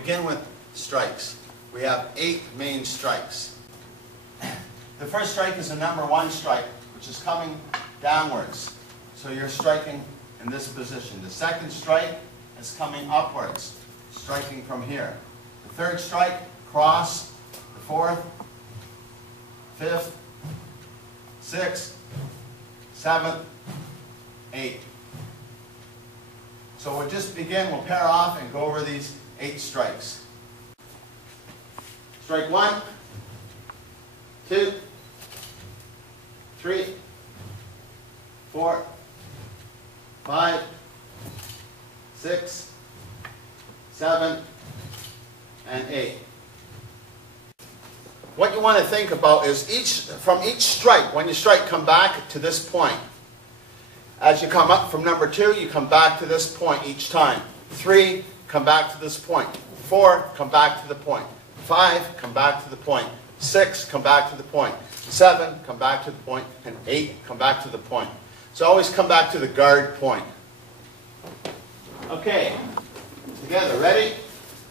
begin with strikes. We have 8 main strikes. The first strike is a number 1 strike, which is coming downwards. So you're striking in this position. The second strike is coming upwards, striking from here. The third strike, cross. The fourth, fifth, sixth, seventh, eighth. So we'll just begin, we'll pair off and go over these 8 strikes. Strike 1, 2, 3, 4, 5, 6, 7, and 8. What you want to think about is from each strike, when you strike, come back to this point. As you come up from number 2, you come back to this point each time. 3, come back to this point. 4, come back to the point. 5, come back to the point. 6, come back to the point. 7, come back to the point. And 8, come back to the point. So always come back to the guard point. Okay, together, ready?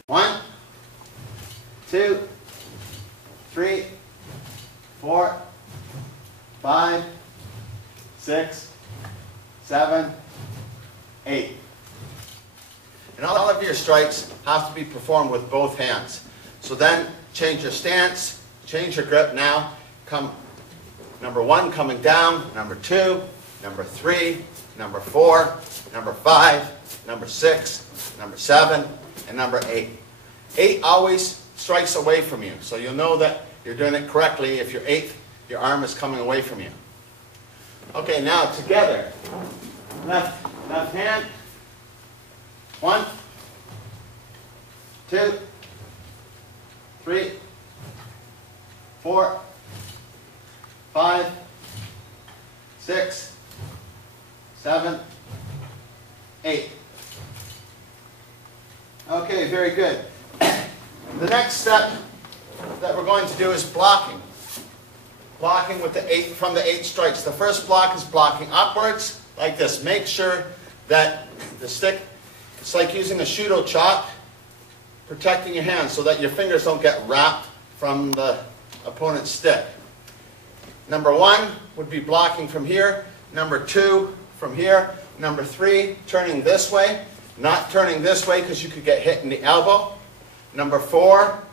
1, 2, 3, 4, 5, 6, 7, 8. And all of your strikes have to be performed with both hands. So then change your stance, change your grip now. Come number 1 coming down, number 2, number 3, number 4, number 5, number 6, number 7, and number 8. 8 always strikes away from you. So you'll know that you're doing it correctly if your 8th, your arm is coming away from you. Okay, now together. Left hand. 1, 2, 3, 4, 5, 6, 7, 8. Okay, very good. The next step that we're going to do is blocking. Blocking with from the 8 strikes. The first block is blocking upwards, like this. Make sure that the stick, it's like using a Shudo chalk, protecting your hands so that your fingers don't get wrapped from the opponent's stick. Number 1 would be blocking from here. Number 2 from here. Number 3, turning this way. Not turning this way because you could get hit in the elbow. Number 4,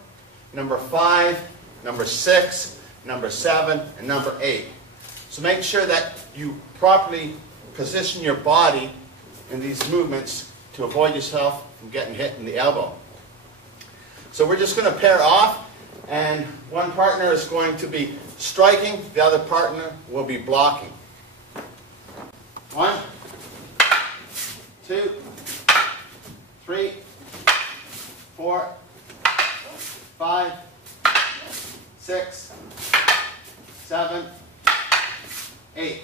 number 5, number 6, number 7, and number 8. So make sure that you properly position your body in these movements to avoid yourself from getting hit in the elbow. So we're just going to pair off, and one partner is going to be striking, the other partner will be blocking. 1, 2, 3, 4, 5, 6, 7, 8.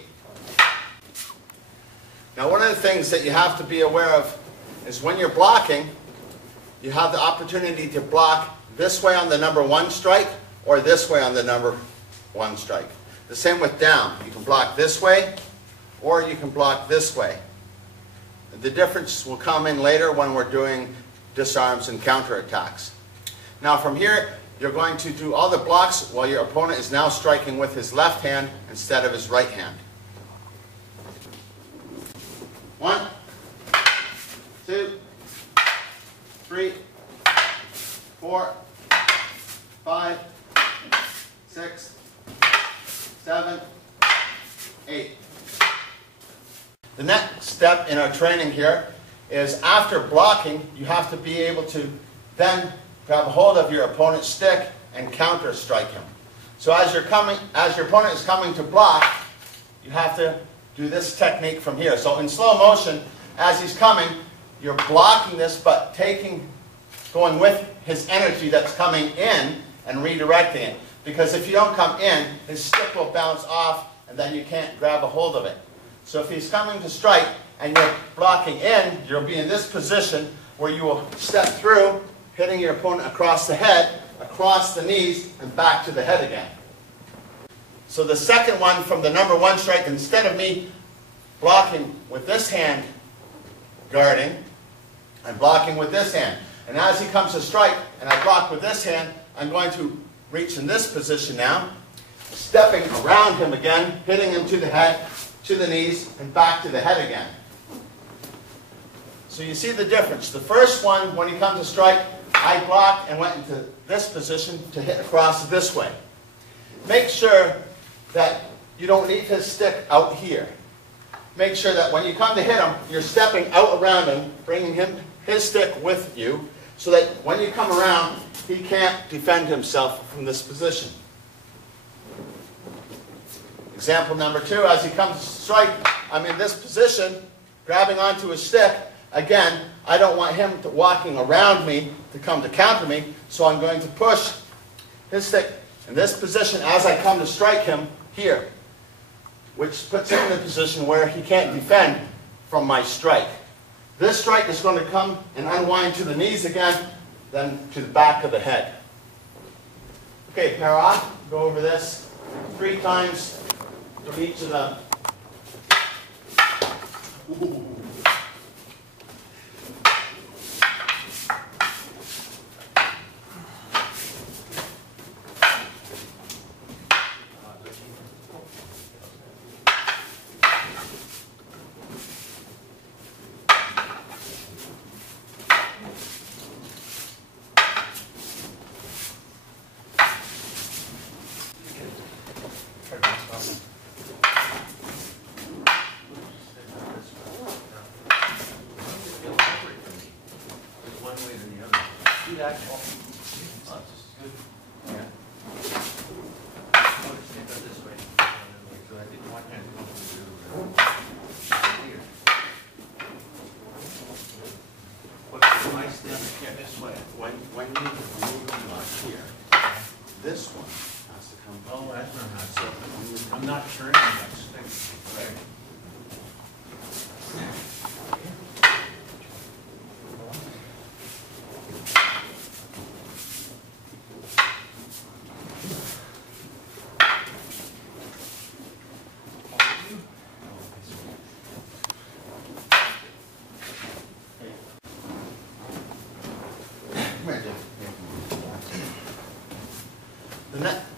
Now one of the things that you have to be aware of is when you're blocking, you have the opportunity to block this way on the number 1 strike or this way on the number 1 strike. The same with down. You can block this way or you can block this way. The difference will come in later when we're doing disarms and counterattacks. Now from here, you're going to do all the blocks while your opponent is now striking with his left hand instead of his right hand. 1, 2, 3, 4, 5, 6, 7, 8. The next step in our training here is after blocking, you have to be able to then grab a hold of your opponent's stick and counter strike him. So as your opponent is coming to block, you have to do this technique from here. So in slow motion, as he's coming, you're blocking this, but going with his energy that's coming in and redirecting it. Because if you don't come in, his stick will bounce off and then you can't grab a hold of it. So if he's coming to strike and you're blocking in, you'll be in this position where you will step through, hitting your opponent across the head, across the knees, and back to the head again. So the second one from the number 1 strike, instead of me blocking with this hand guarding, I'm blocking with this hand. And as he comes to strike, and I block with this hand, I'm going to reach in this position now, stepping around him again, hitting him to the head, to the knees, and back to the head again. So you see the difference. The first one, when he comes to strike, I blocked and went into this position to hit across this way. Make sure that you don't leave his stick out here. Make sure that when you come to hit him, you're stepping out around him, bringing his stick with you, so that when you come around, he can't defend himself from this position. Example number 2, as he comes to strike, I'm in this position, grabbing onto his stick. Again, I don't want him walking around me to come to counter me, so I'm going to push his stick in this position as I come to strike him here, which puts him in a position where he can't defend from my strike. This strike is going to come and unwind to the knees again, then to the back of the head. Okay, pair off. Go over this 3 times to each of them. Ooh. When you move them up here, this one has to come. Oh, that's not hot. So I'm not turning that stick. Right.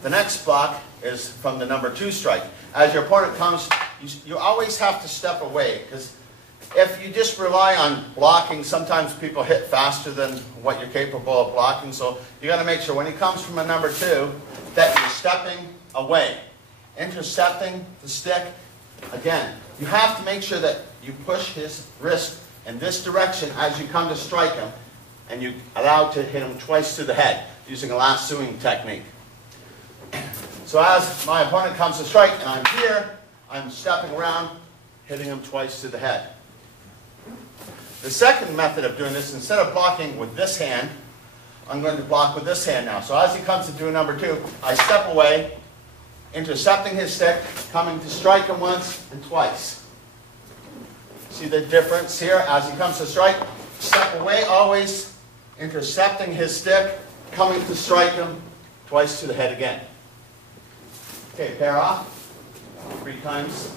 The next block is from the number 2 strike. As your opponent comes, you always have to step away, because if you just rely on blocking, sometimes people hit faster than what you're capable of blocking. So you got to make sure when he comes from a number 2 that you're stepping away, intercepting the stick. Again, you have to make sure that you push his wrist in this direction as you come to strike him, and you allow to hit him twice to the head using a lassoing technique. So as my opponent comes to strike and I'm here, I'm stepping around, hitting him twice to the head. The second method of doing this, instead of blocking with this hand, I'm going to block with this hand now. So as he comes to do number 2, I step away, intercepting his stick, coming to strike him once and twice. See the difference here? As he comes to strike, step away always, intercepting his stick, coming to strike him twice to the head again. Okay, pair off 3 times.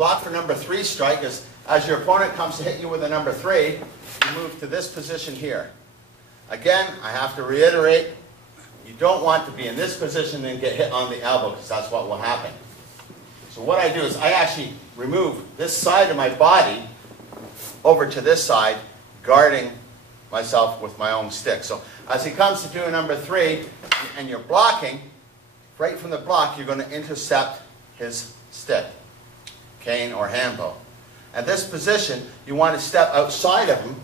block for number 3 strike is, as your opponent comes to hit you with a number 3, you move to this position here. Again, I have to reiterate, you don't want to be in this position and get hit on the elbow, because that's what will happen. So what I do is I actually remove this side of my body over to this side, guarding myself with my own stick. So as he comes to do a number 3, and you're blocking, right from the block, you're going to intercept his stick, cane or hanbo. At this position, you want to step outside of him,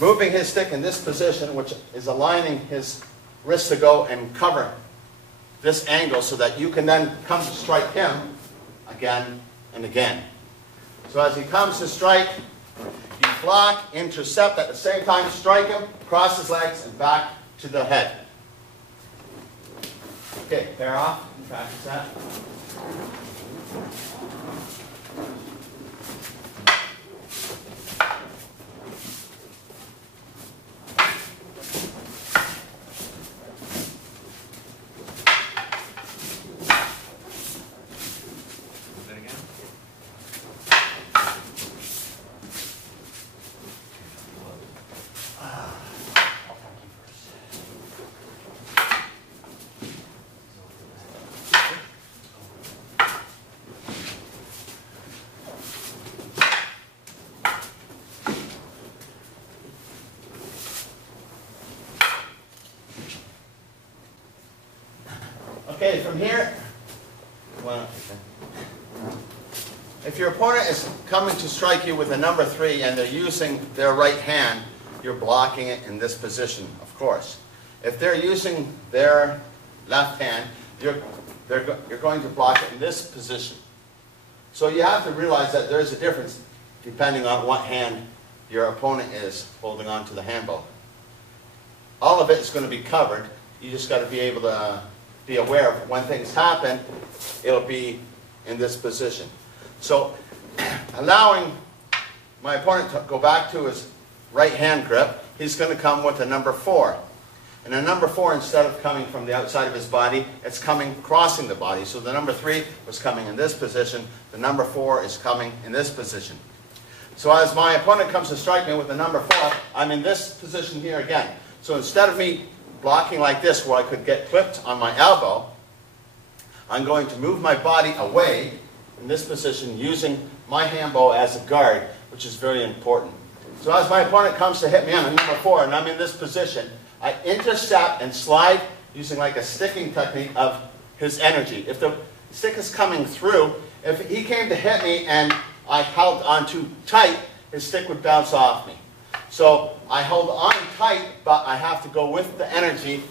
moving his stick in this position, which is aligning his wrist to go and cover this angle so that you can then come to strike him again and again. So as he comes to strike, you block, intercept, at the same time strike him, cross his legs, and back to the head. Okay, pair off and practice that. Okay, from here, if your opponent is coming to strike you with a number 3 and they're using their right hand, you're blocking it in this position, of course. If they're using their left hand, you're going to block it in this position. So you have to realize that there's a difference depending on what hand your opponent is holding on to the hanbo. All of it is going to be covered. You just got to be able to be aware of when things happen, it'll be in this position. So allowing my opponent to go back to his right hand grip, he's going to come with a number 4. And a number 4, instead of coming from the outside of his body, it's coming crossing the body. So the number 3 was coming in this position, the number 4 is coming in this position. So as my opponent comes to strike me with the number 4, I'm in this position here again. So instead of me blocking like this where I could get clipped on my elbow, I'm going to move my body away in this position using my hanbo as a guard, which is very important. So as my opponent comes to hit me on a number 4 and I'm in this position, I intercept and slide using like a sticking technique of his energy. If the stick is coming through, if he came to hit me and I held on too tight, his stick would bounce off me. So I hold on tight, but I have to go with the energy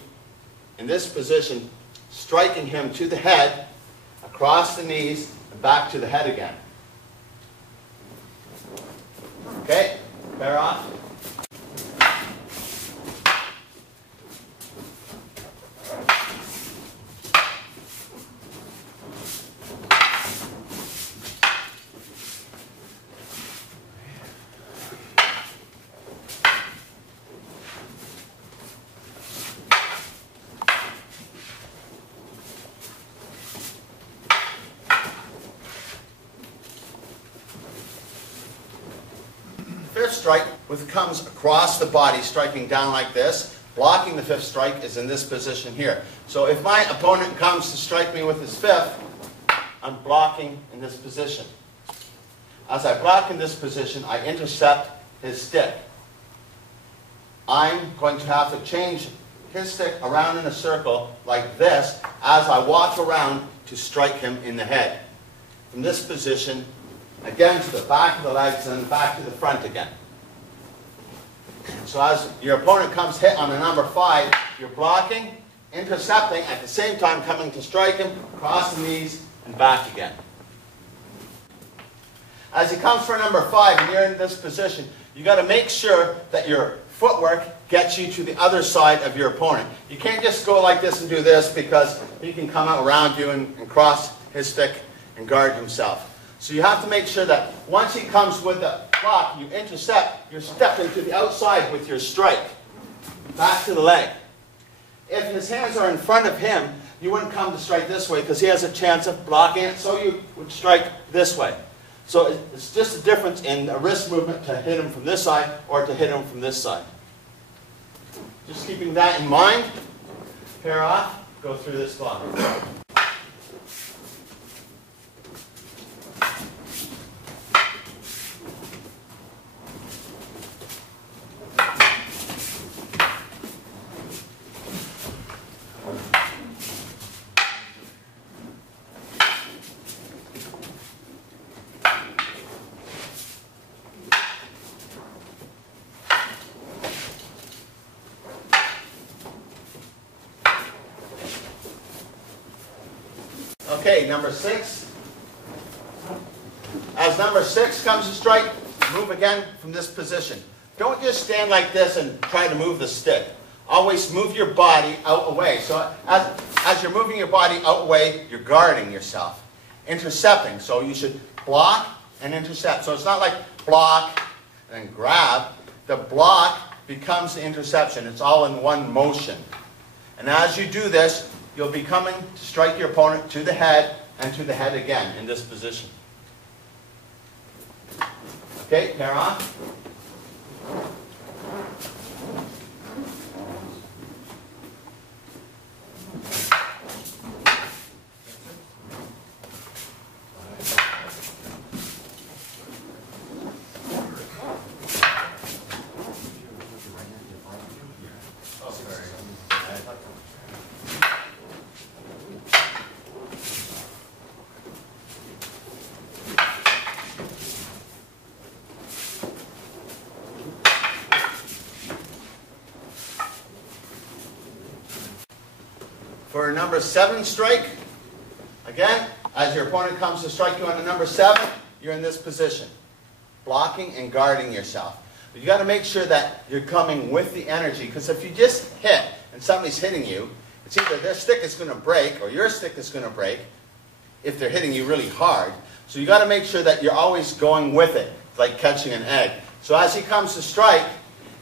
in this position, striking him to the head, across the knees, and back to the head again. Okay, pair off. Fifth strike comes across the body, striking down like this. Blocking the 5th strike is in this position here. So if my opponent comes to strike me with his 5th, I'm blocking in this position. As I block in this position, I intercept his stick. I'm going to have to change his stick around in a circle like this as I walk around to strike him in the head. From this position, again to the back of the legs and back to the front again. So as your opponent comes hit on the number 5, you're blocking, intercepting, at the same time coming to strike him, cross the knees, and back again. As he comes for number 5 and you're in this position, you've got to make sure that your footwork gets you to the other side of your opponent. You can't just go like this and do this because he can come out around you and cross his stick and guard himself. So you have to make sure that once he comes with the block, you intercept, you're stepping to the outside with your strike, back to the leg. If his hands are in front of him, you wouldn't come to strike this way because he has a chance of blocking it, so you would strike this way. So it's just a difference in a wrist movement to hit him from this side or to hit him from this side. Just keeping that in mind, pair off, go through this block. Okay, number 6. As number 6 comes to strike, move again from this position. Don't just stand like this and try to move the stick. Always move your body out away. So as you're moving your body out away, you're guarding yourself. Intercepting. So you should block and intercept. So it's not like block and grab. The block becomes the interception. It's all in one motion. And as you do this, you'll be coming to strike your opponent to the head and to the head again in this position. Okay, pair off. For a number 7 strike, again, as your opponent comes to strike you on a number 7, you're in this position, blocking and guarding yourself. But you got to make sure that you're coming with the energy, because if you just hit and somebody's hitting you, it's either their stick is going to break or your stick is going to break if they're hitting you really hard. So you got to make sure that you're always going with it. It's like catching an egg. So as he comes to strike,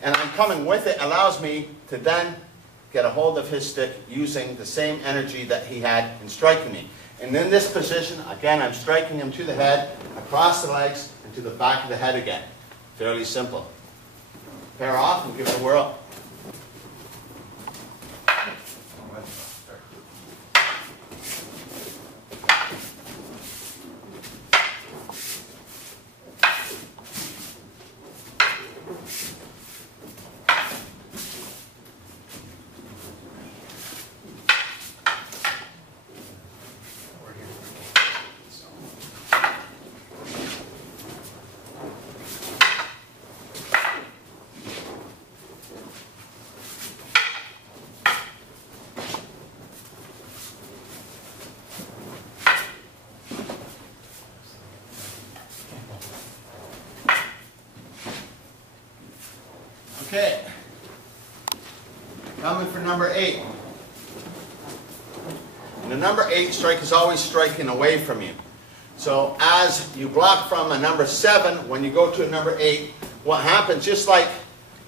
and I'm coming with it, allows me to then get a hold of his stick using the same energy that he had in striking me. And in this position, again, I'm striking him to the head, across the legs, and to the back of the head again. Fairly simple. Pair off and give it a whirl. Okay, coming for number 8. And the number 8 strike is always striking away from you. So as you block from a number 7, when you go to a number 8, what happens, just like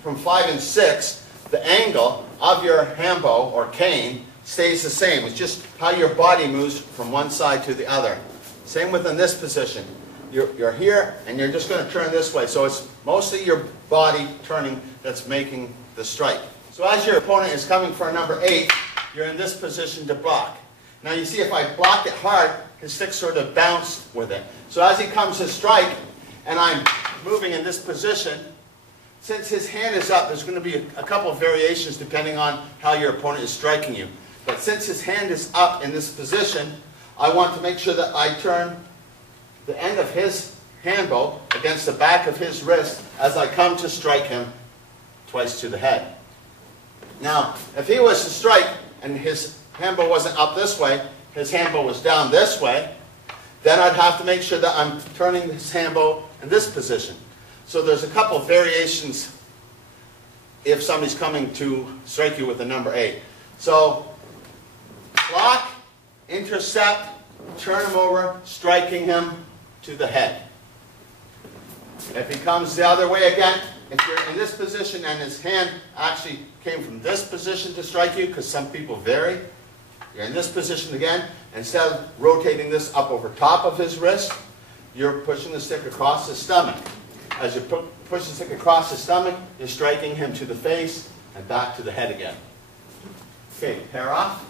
from 5 and 6, the angle of your hanbo or cane stays the same. It's just how your body moves from one side to the other. Same within this position. You're here and you're just going to turn this way. So it's mostly your body turning that's making the strike. So as your opponent is coming for a number 8, you're in this position to block. Now you see if I block it hard, his stick sort of bounced with it. So as he comes to strike and I'm moving in this position, since his hand is up, there's going to be a couple of variations depending on how your opponent is striking you. But since his hand is up in this position, I want to make sure that I turn the end of his hanbo against the back of his wrist as I come to strike him twice to the head. Now, if he was to strike and his hanbo wasn't up this way, his hanbo was down this way, then I'd have to make sure that I'm turning his hanbo in this position. So there's a couple of variations if somebody's coming to strike you with a number 8. So, block, intercept, turn him over, striking him to the head. If he comes the other way again, if you're in this position and his hand actually came from this position to strike you, because some people vary, you're in this position again, instead of rotating this up over top of his wrist, you're pushing the stick across the stomach. As you push the stick across the stomach, you're striking him to the face and back to the head again. Okay, pair off.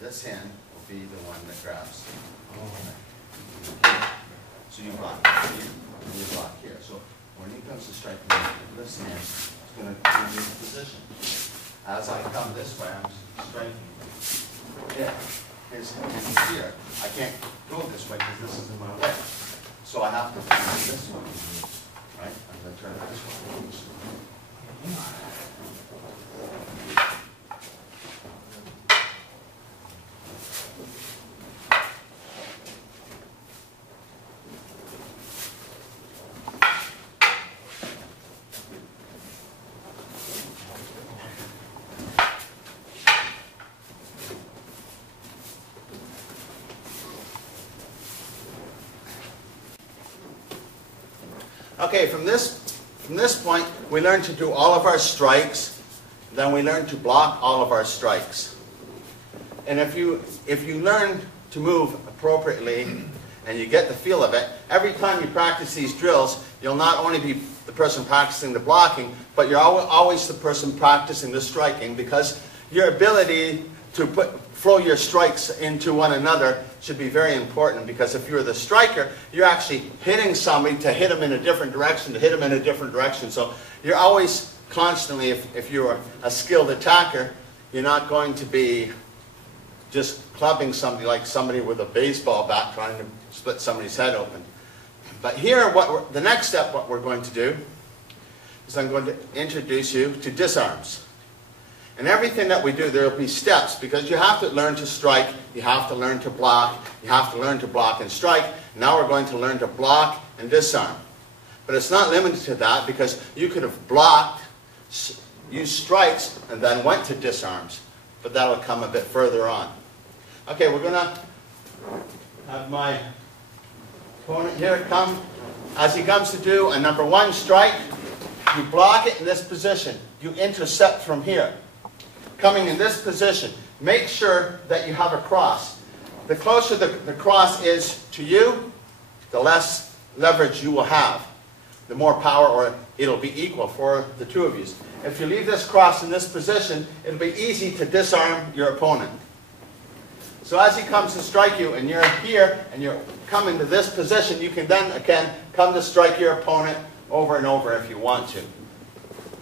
This hand will be the one that grabs. So you block here, and you block here. So when he comes to strike me, this hand is going to be in position. As I come this way, I'm striking. Yeah, his hand is here. I can't go this way because this is in my way. So I have to turn this way, right? I'm going to turn it this way. Okay, from this point, we learn to do all of our strikes. Then we learn to block all of our strikes. And if you learn to move appropriately and you get the feel of it, every time you practice these drills, you'll not only be the person practicing the blocking, but you're always the person practicing the striking, because your ability to flow your strikes into one another should be very important, because if you're the striker, you're actually hitting somebody to hit them in a different direction, to hit them in a different direction. So you're always constantly, if you're a skilled attacker, you're not going to be just clubbing somebody like somebody with a baseball bat trying to split somebody's head open. But here, the next step, what we're going to do, is I'm going to introduce you to disarms. And everything that we do, there will be steps, because you have to learn to strike, you have to learn to block, you have to learn to block and strike. Now we're going to learn to block and disarm. But it's not limited to that, because you could have blocked, used strikes, and then went to disarms. But that will come a bit further on. Okay, we're going to have my opponent here come. As he comes to do a number one strike, you block it in this position. You intercept from here. Coming in this position, make sure that you have a cross. The closer the cross is to you, the less leverage you will have. The more power, or it'll be equal for the two of you. If you leave this cross in this position, it'll be easy to disarm your opponent. So as he comes to strike you, and you're here, and you're coming to this position, you can then, again, come to strike your opponent over and over if you want to.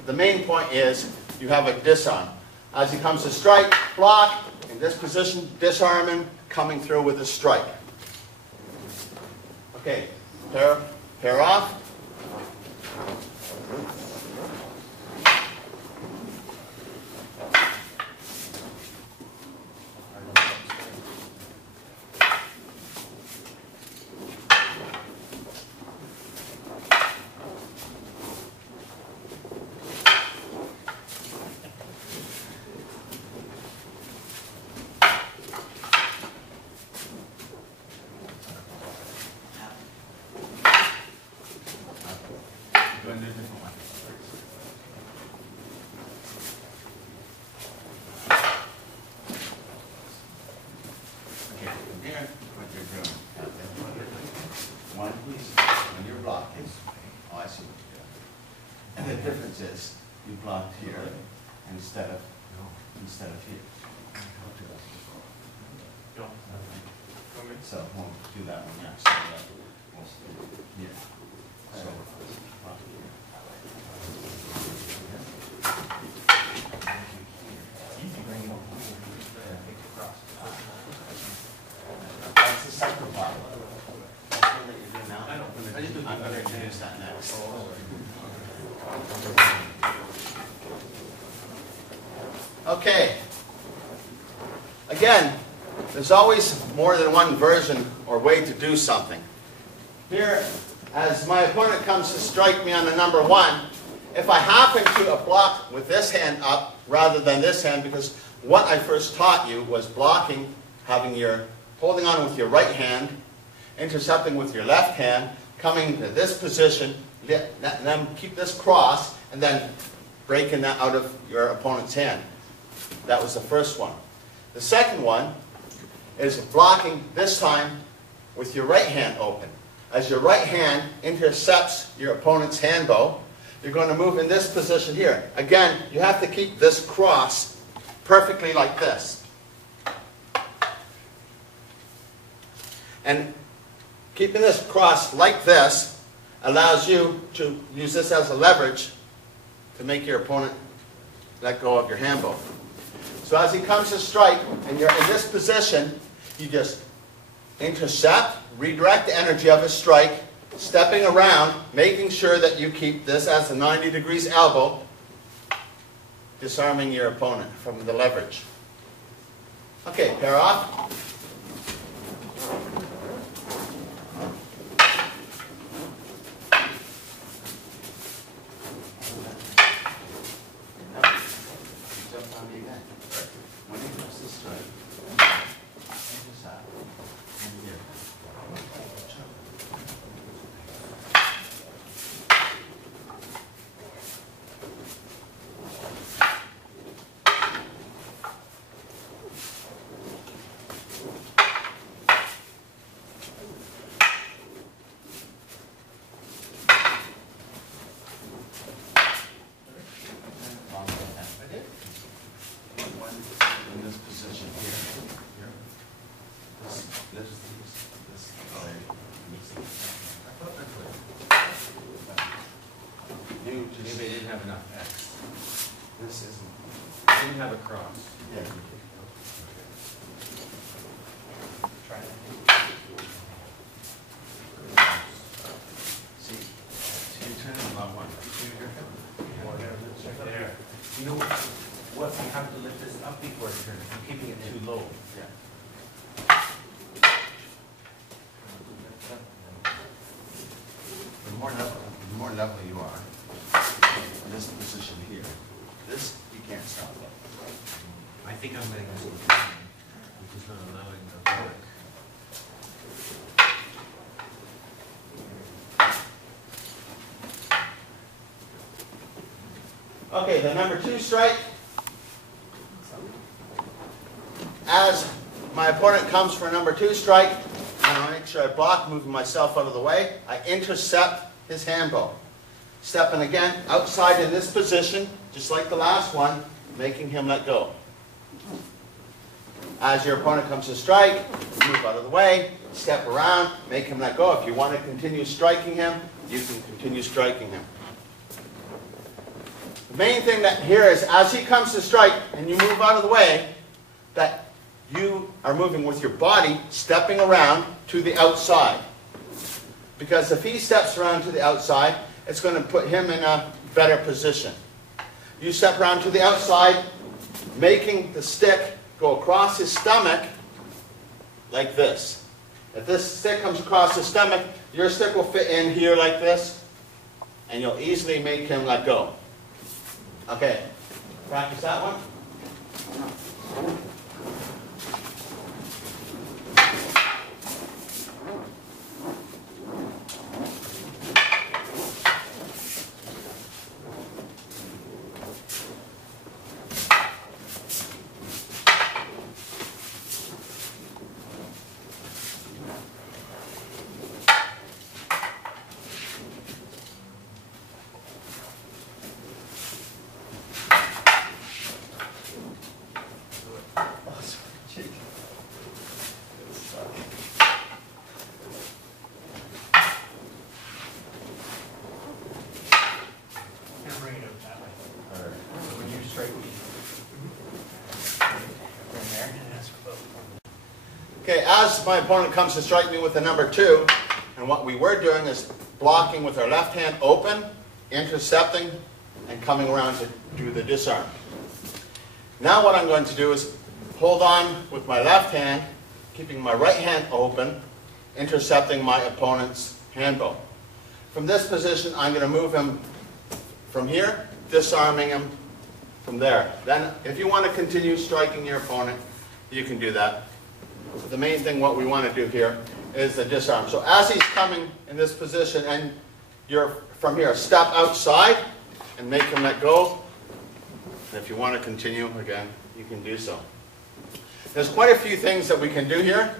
The main point is you have a disarm. As he comes to strike, block, in this position, disarm him, coming through with a strike. Okay, pair off. Is you blocked here instead of here. So we'll do that one next. Yeah. So that's the second block. That's the one that you're doing now. I'm going to introduce that next. Okay. Again, there's always more than one version or way to do something. Here, as my opponent comes to strike me on the number 1, if I happen to block with this hand up rather than this hand, because what I first taught you was blocking, holding on with your right hand, intercepting with your left hand, coming to this position, then keep this cross, and then breaking that out of your opponent's hand. That was the first one. The second one is blocking this time with your right hand open. As your right hand intercepts your opponent's hand bow, you're going to move in this position here. Again, you have to keep this cross perfectly like this. And keeping this cross like this allows you to use this as a leverage to make your opponent let go of your hand bow. So as he comes to strike, and you're in this position, you just intercept, redirect the energy of his strike, stepping around, making sure that you keep this as a 90 degrees elbow, disarming your opponent from the leverage. Okay, pair off. Maybe they didn't have enough X. This isn't. They didn't have a cross. Yeah. Try it. See, two turns, not one. Right there. You know what? You have to lift this up before it turns. You're keeping it too low. Yeah. The more level you are, in this position here, this you can't stop. I think I'm getting this one, which is not allowing the work. Okay, the number 2 strike. As my opponent comes for a number 2 strike, I want to make sure I block, moving myself out of the way. I intercept his hand bow. Stepping again outside in this position, just like the last one, making him let go. As your opponent comes to strike, move out of the way, step around, make him let go. If you want to continue striking him, you can continue striking him. The main thing that here is, as he comes to strike and you move out of the way, that you are moving with your body, stepping around to the outside. Because if he steps around to the outside, it's going to put him in a better position. You step around to the outside, making the stick go across his stomach like this. If this stick comes across his stomach, your stick will fit in here like this, and you'll easily make him let go. Okay, practice that one. Okay, as my opponent comes to strike me with the number 2, and what we were doing is blocking with our left hand open, intercepting, and coming around to do the disarm. Now what I'm going to do is hold on with my left hand, keeping my right hand open, intercepting my opponent's handbo. From this position, I'm going to move him from here, disarming him from there. Then, if you want to continue striking your opponent, you can do that. But the main thing what we want to do here is the disarm. So as he's coming in this position, and you're from here, step outside and make him let go. And if you want to continue, again, you can do so. There's quite a few things that we can do here.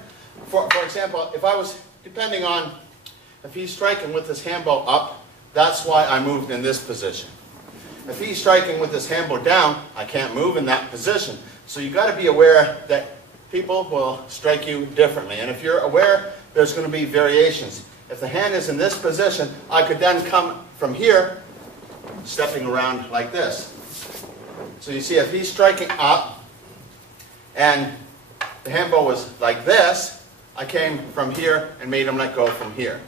For example, if I was, depending on, if he's striking with his handbo up, that's why I moved in this position. If he's striking with his handbo down, I can't move in that position. So you've got to be aware that people will strike you differently. And if you're aware, there's going to be variations. If the hand is in this position, I could then come from here, stepping around like this. So you see, if he's striking up, and the handbo was like this, I came from here and made him let go from here.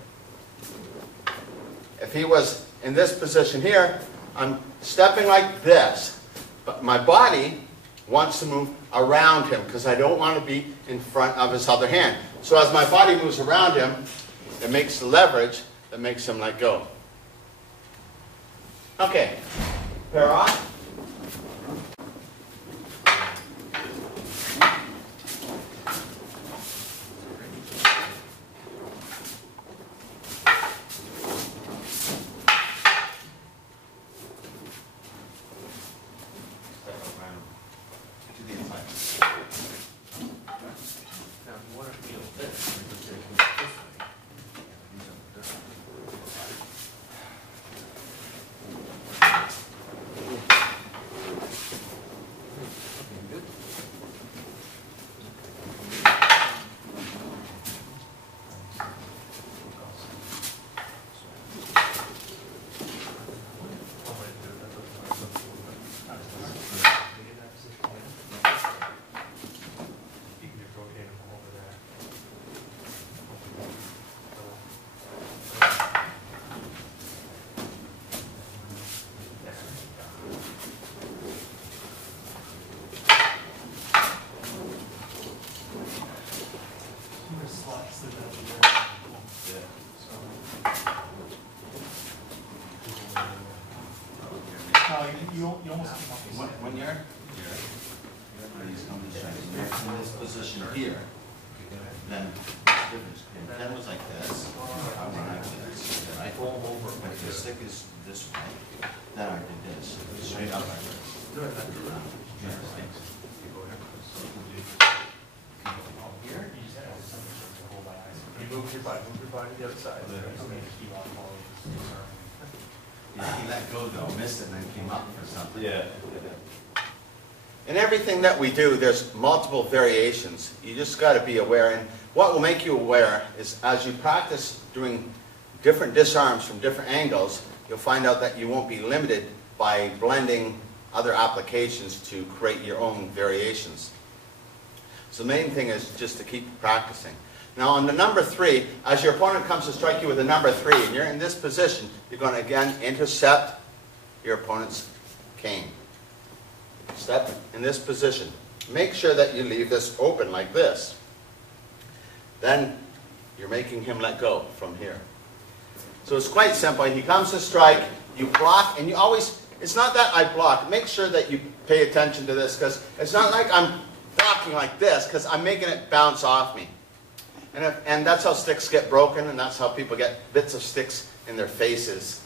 If he was in this position here, I'm stepping like this, but my body wants to move around him because I don't want to be in front of his other hand. So as my body moves around him, it makes the leverage that makes him let go. Okay, pair off. You almost came up with When you're here, he's coming to strike. In this position here, then difference. Ken was like this, I went like this, right? But the stick is this way, then I did this, straight up like this. Yeah, thanks. here. You just have something to hold my eyes. You move your body to the other side. Yeah, he let go though, missed it, and then came up for something. Yeah. In everything that we do, there's multiple variations. You just got to be aware. And what will make you aware is as you practice doing different disarms from different angles, you'll find out that you won't be limited by blending other applications to create your own variations. So the main thing is just to keep practicing. Now on the number 3, as your opponent comes to strike you with a number 3, and you're in this position, you're going to again intercept your opponent's cane. Step in this position. Make sure that you leave this open like this. Then you're making him let go from here. So it's quite simple. He comes to strike, you block, and you always, it's not that I block. Make sure that you pay attention to this, because it's not like I'm blocking like this, because I'm making it bounce off me. And that's how sticks get broken, and that's how people get bits of sticks in their faces.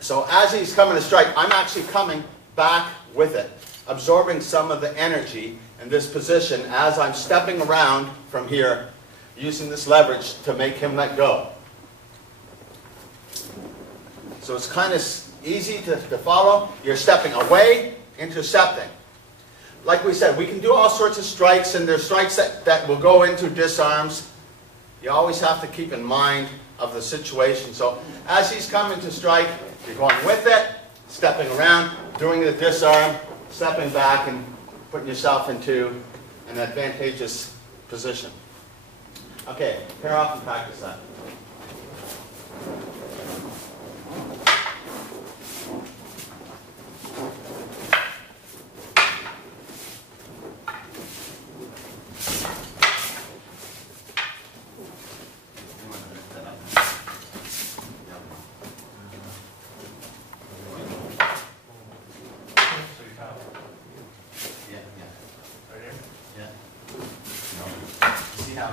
So as he's coming to strike, I'm actually coming back with it, absorbing some of the energy in this position as I'm stepping around from here, using this leverage to make him let go. So it's kind of easy to follow. You're stepping away, intercepting. Like we said, we can do all sorts of strikes, and there's strikes that will go into disarms. You always have to keep in mind of the situation. So as he's coming to strike, you're going with it, stepping around, doing the disarm, stepping back, and putting yourself into an advantageous position. Okay, pair off and practice that.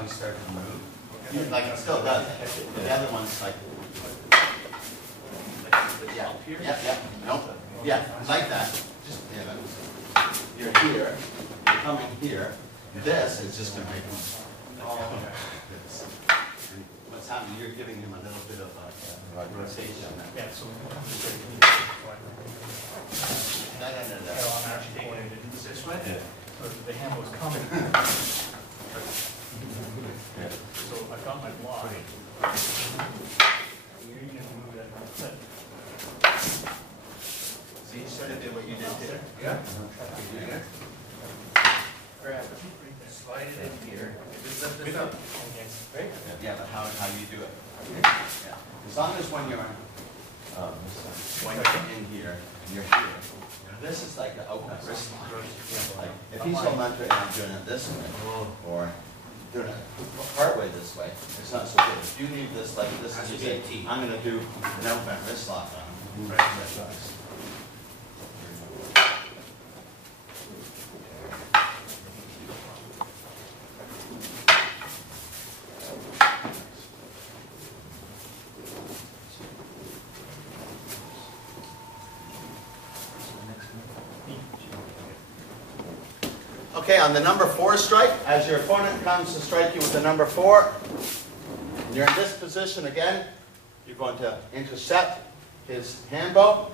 he started to move. Like it still does. The other one's like, yeah, nope, yeah, like that. Just, you're here, you're coming here. This is just going to make him. What's happening? You're giving him a little bit of a rotation. Yeah, so No. I'm actually taking it this way. So the hand was coming. So I got my block. You're going to move that clip. So you sort of did what you did too. Yeah. Grab it, slide it in here, just lift this up. Right? Yeah, but how you do it? Yeah. As long as when you're in here, and you're here. This is like an open wrist lock. Like if he's holding onto it and I'm doing it this way, or doing it part way this way, it's not so good. If you leave this like this, and you say, I'm going to do an open wrist lock on him. Okay, on the number 4 strike, as your opponent comes to strike you with the number 4, and you're in this position again, you're going to intercept his handbow,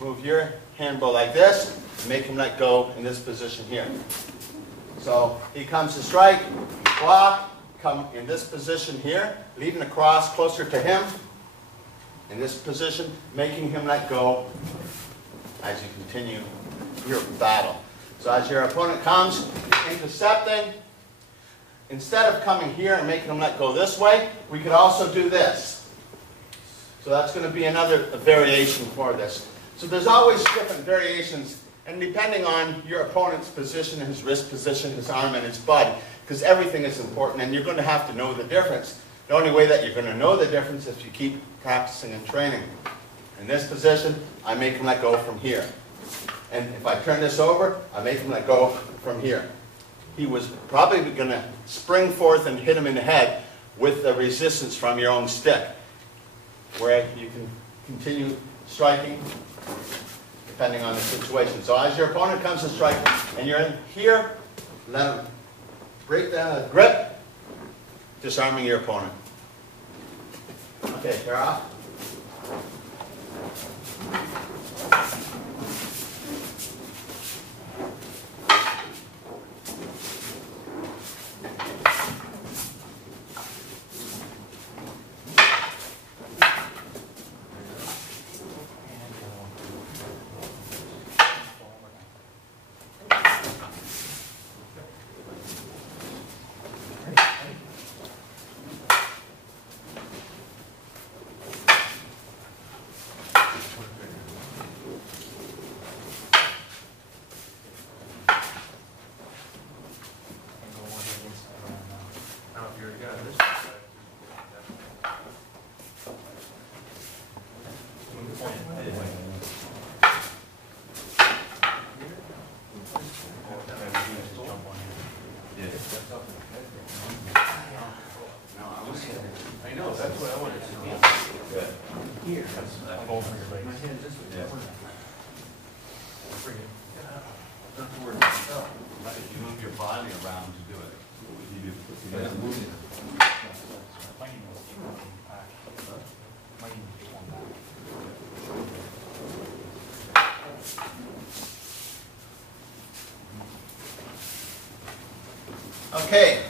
move your handbow like this, and make him let go in this position here. So he comes to strike, you block, come in this position here, leaving the cross closer to him, in this position, making him let go as you continue your battle. So as your opponent comes, you're intercepting. Instead of coming here and making them let go this way, we could also do this. So that's going to be another variation for this. So there's always different variations, and depending on your opponent's position, his wrist position, his arm, and his body, because everything is important, and you're going to have to know the difference. The only way that you're going to know the difference is if you keep practicing and training. In this position, I make him let go from here. And if I turn this over, I make him let go from here. He was probably going to spring forth and hit him in the head with the resistance from your own stick, where you can continue striking depending on the situation. So as your opponent comes to strike and you're in here, let him break the grip, disarming your opponent. Okay, pair off. Okay,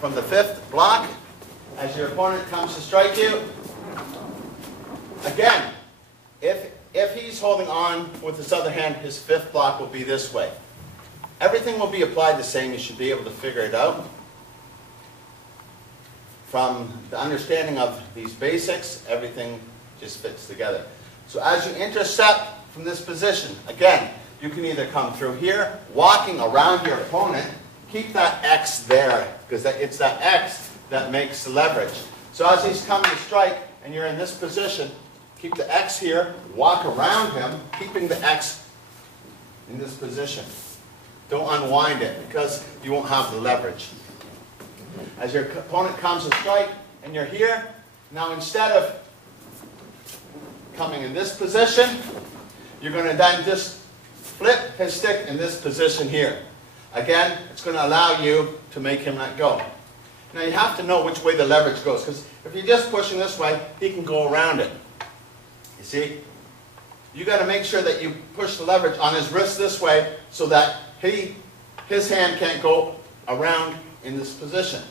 from the 5th block, as your opponent comes to strike you, again, if he's holding on with his other hand, his 5th block will be this way. Everything will be applied the same. You should be able to figure it out. From the understanding of these basics, everything just fits together. So as you intercept from this position, again, you can either come through here, walking around your opponent. Keep that X there, because it's that X that makes the leverage. So as he's coming to strike, and you're in this position, keep the X here, walk around him, keeping the X in this position. Don't unwind it, because you won't have the leverage. As your opponent comes to strike, and you're here, now instead of coming in this position, you're going to then just flip his stick in this position here. Again, it's going to allow you to make him let go. Now you have to know which way the leverage goes, because if you're just pushing this way, he can go around it. You see? You got to make sure that you push the leverage on his wrist this way so that his hand can't go around in this position.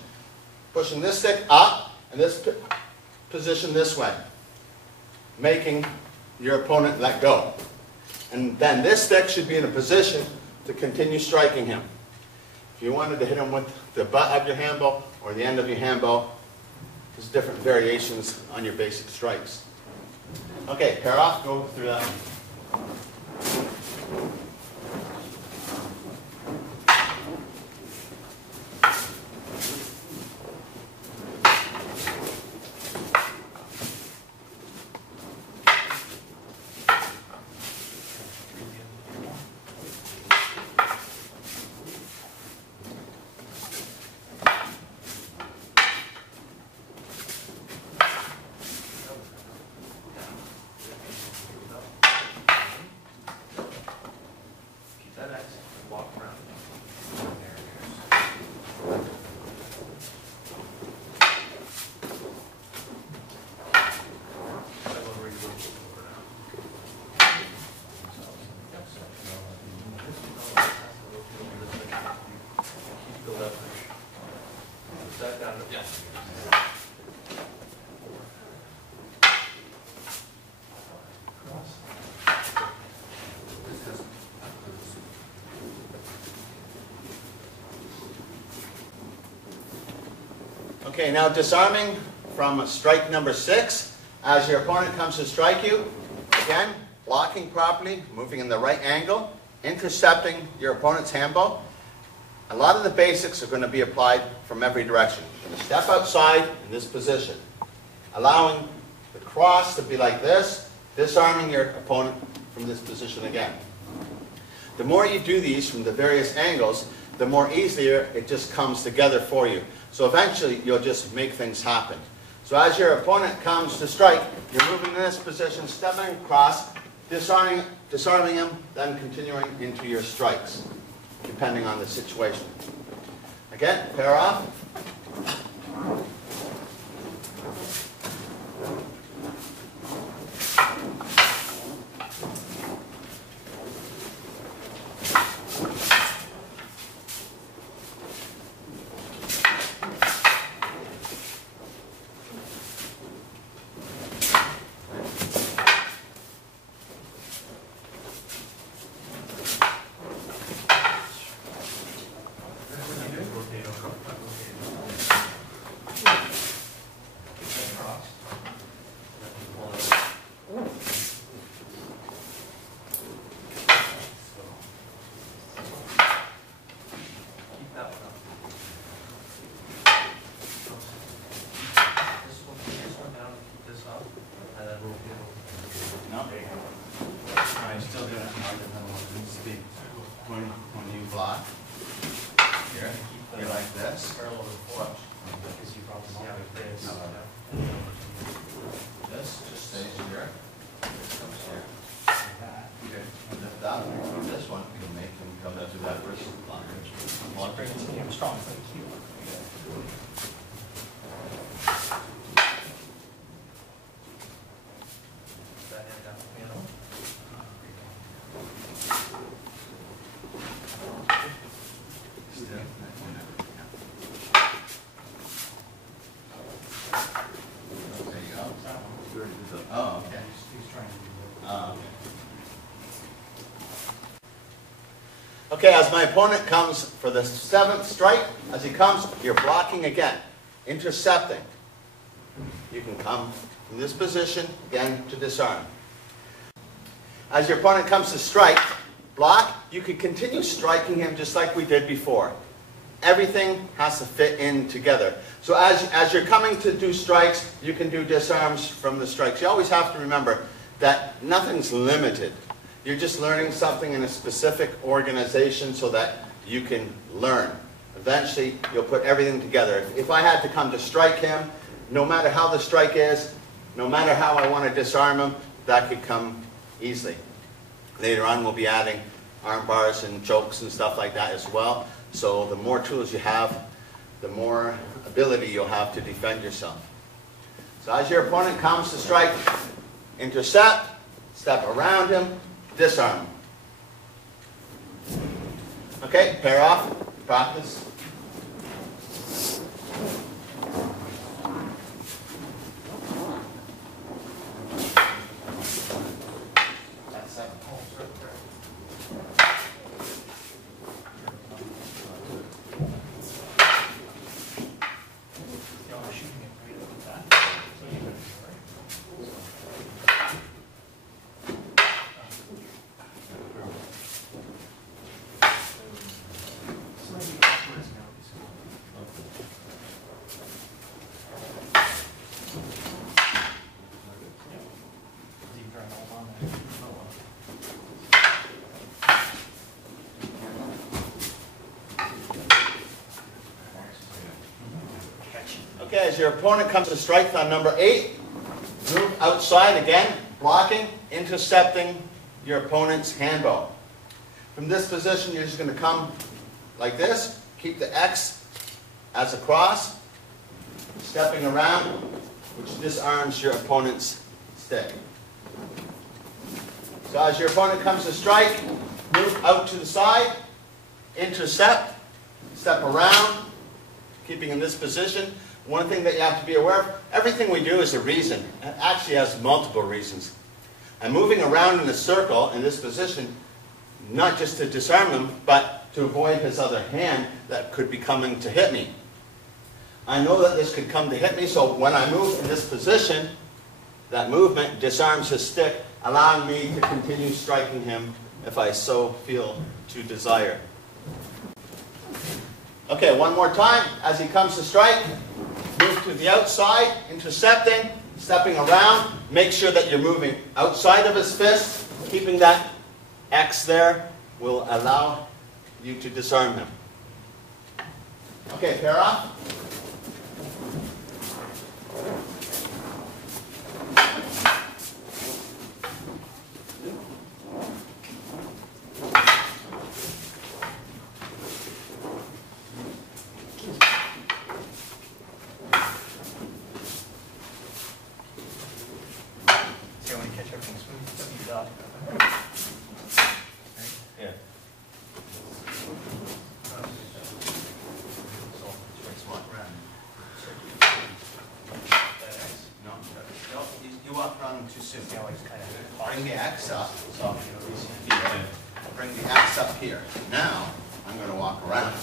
Pushing this stick up and this position this way, making your opponent let go. And then this stick should be in a position to continue striking him. If you wanted to hit him with the butt of your handball or the end of your handball, there's different variations on your basic strikes. Okay, pair off, go through that one. Okay, now disarming from strike number 6. As your opponent comes to strike you, again, blocking properly, moving in the right angle, intercepting your opponent's handball. A lot of the basics are going to be applied from every direction. You're going to step outside in this position, allowing the cross to be like this, disarming your opponent from this position again. The more you do these from the various angles, the more easier it just comes together for you. So eventually you'll just make things happen. So as your opponent comes to strike, you're moving in this position, stepping across, disarming him, then continuing into your strikes, depending on the situation. Again, pair off. When you block, here, you're like this. This just stays here. This comes here. Okay. And lift up. This one you can make them come to that wrist line. I'm strong. Oh, okay. Okay, as my opponent comes for the 7th strike, as he comes, you're blocking again, intercepting. You can come in this position, again, to disarm. As your opponent comes to strike, block, you can continue striking him just like we did before. Everything has to fit in together. So as you're coming to do strikes, you can do disarms from the strikes. You always have to remember that nothing's limited. You're just learning something in a specific organization so that you can learn. eventually you'll put everything together. If I had to come to strike him, no matter how the strike is, no matter how I want to disarm him, that could come easily. Later on we'll be adding arm bars and chokes and stuff like that as well. So the more tools you have, the more ability you'll have to defend yourself. So as your opponent comes to strike, intercept, step around him, disarm him. Okay, pair off, practice. That's it. Y'all are shooting it right up at that. So you better be right. Slightly backwards now. You can try and hold on there. Okay, as your opponent comes to strike on number 8, move outside again, blocking, intercepting your opponent's handbow. From this position, you're just going to come like this, keep the X as a cross, stepping around, which disarms your opponent's stick. So as your opponent comes to strike, move out to the side, intercept, step around, keeping in this position. One thing that you have to be aware of, everything we do is a reason. It actually has multiple reasons. I'm moving around in a circle in this position, not just to disarm him, but to avoid his other hand that could be coming to hit me. I know that this could come to hit me, so when I move in this position, that movement disarms his stick, allowing me to continue striking him if I so feel to desire. Okay, one more time. As he comes to strike, move to the outside, intercepting, stepping around. Make sure that you're moving outside of his fist. Keeping that X there will allow you to disarm him. Okay, pair off. See, when you catch everything smooth, you dot. Yeah. No, you walk around too soon. See how I just kind of Bring the X up. So here. Bring the X up here. Now I'm going to walk around.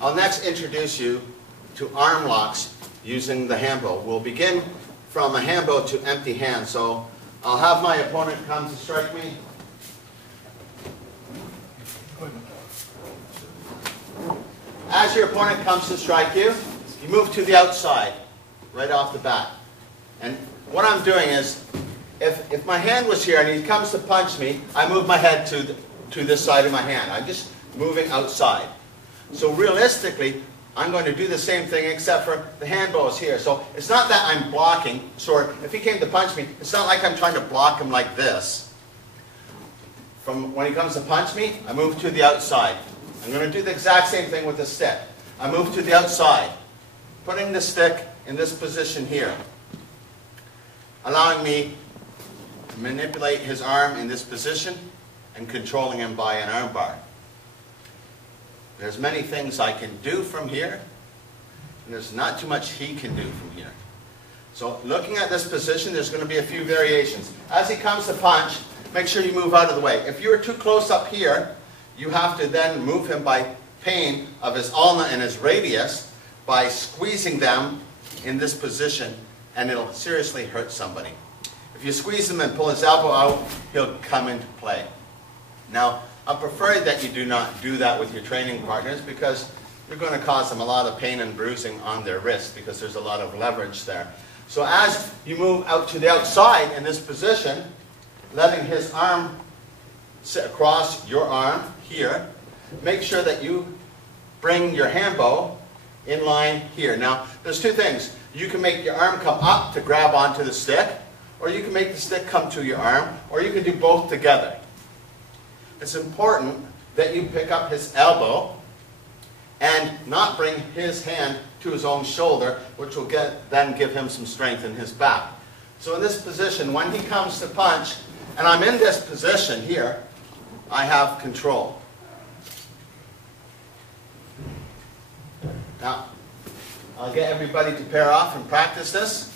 I'll next introduce you to arm locks using the Hanbo. We'll begin from a Hanbo to empty hand. So I'll have my opponent come to strike me. As your opponent comes to strike you, you move to the outside right off the bat. And what I'm doing is, if my hand was here and he comes to punch me, I move my head to this side of my hand. I'm just moving outside. So realistically, I'm going to do the same thing except for the Hanbo is here. So it's not that I'm blocking. So if he came to punch me, it's not like I'm trying to block him like this. From when he comes to punch me, I move to the outside. I'm going to do the exact same thing with the stick. I move to the outside, putting the stick in this position here, allowing me to manipulate his arm in this position and controlling him by an arm bar. There's many things I can do from here, and there's not too much he can do from here. So looking at this position, there's going to be a few variations. As he comes to punch, make sure you move out of the way. If you're too close up here, you have to then move him by pain of his ulna and his radius by squeezing them in this position, and it'll seriously hurt somebody. If you squeeze him and pull his elbow out, he'll come into play. Now, I prefer that you do not do that with your training partners because you're going to cause them a lot of pain and bruising on their wrist because there's a lot of leverage there. So as you move out to the outside in this position, letting his arm sit across your arm here, make sure that you bring your hanbo in line here. Now, there's two things. You can make your arm come up to grab onto the stick, or you can make the stick come to your arm, or you can do both together. It's important that you pick up his elbow and not bring his hand to his own shoulder, which will then give him some strength in his back. So in this position, when he comes to punch, and I'm in this position here, I have control. Now, I'll get everybody to pair off and practice this.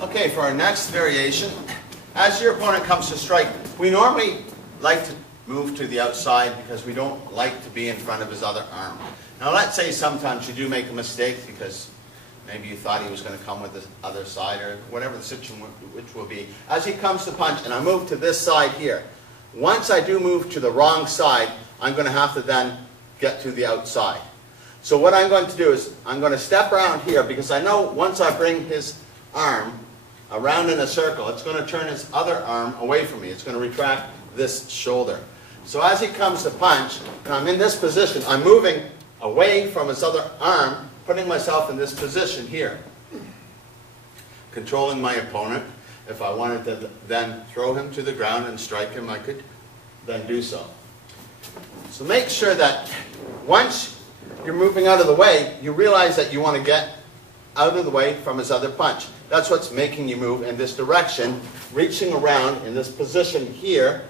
Okay, for our next variation, as your opponent comes to strike, we normally like to move to the outside because we don't like to be in front of his other arm. Now let's say sometimes you do make a mistake because maybe you thought he was going to come with the other side or whatever the situation which will be. As he comes to punch and I move to this side here, once I do move to the wrong side, I'm going to have to then get to the outside. So what I'm going to do is I'm going to step around here because I know once I bring his arm around in a circle, it's going to turn his other arm away from me. It's going to retract this shoulder. So as he comes to punch, and I'm in this position, I'm moving away from his other arm, putting myself in this position here. Controlling my opponent. If I wanted to then throw him to the ground and strike him, I could then do so. So make sure that once you're moving out of the way, you realize that you want to get out of the way from his other punch. That's what's making you move in this direction, reaching around in this position here,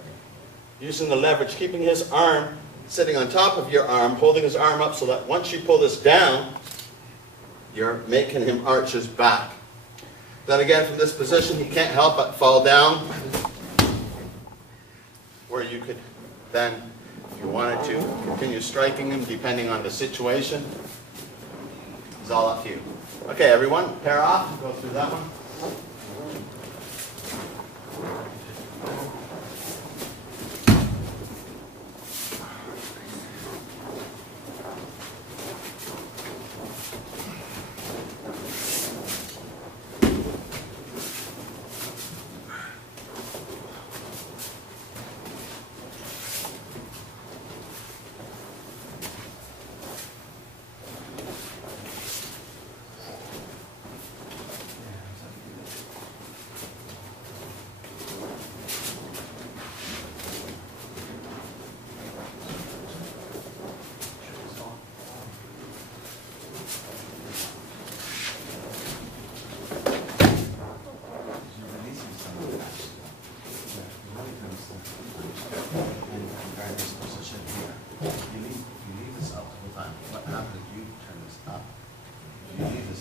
using the leverage, keeping his arm sitting on top of your arm, holding his arm up so that once you pull this down, you're making him arch his back. Then again, from this position, he can't help but fall down, where you could then, if you wanted to, continue striking him depending on the situation. It's all up to you. Okay, everyone, pair off. Go through that one.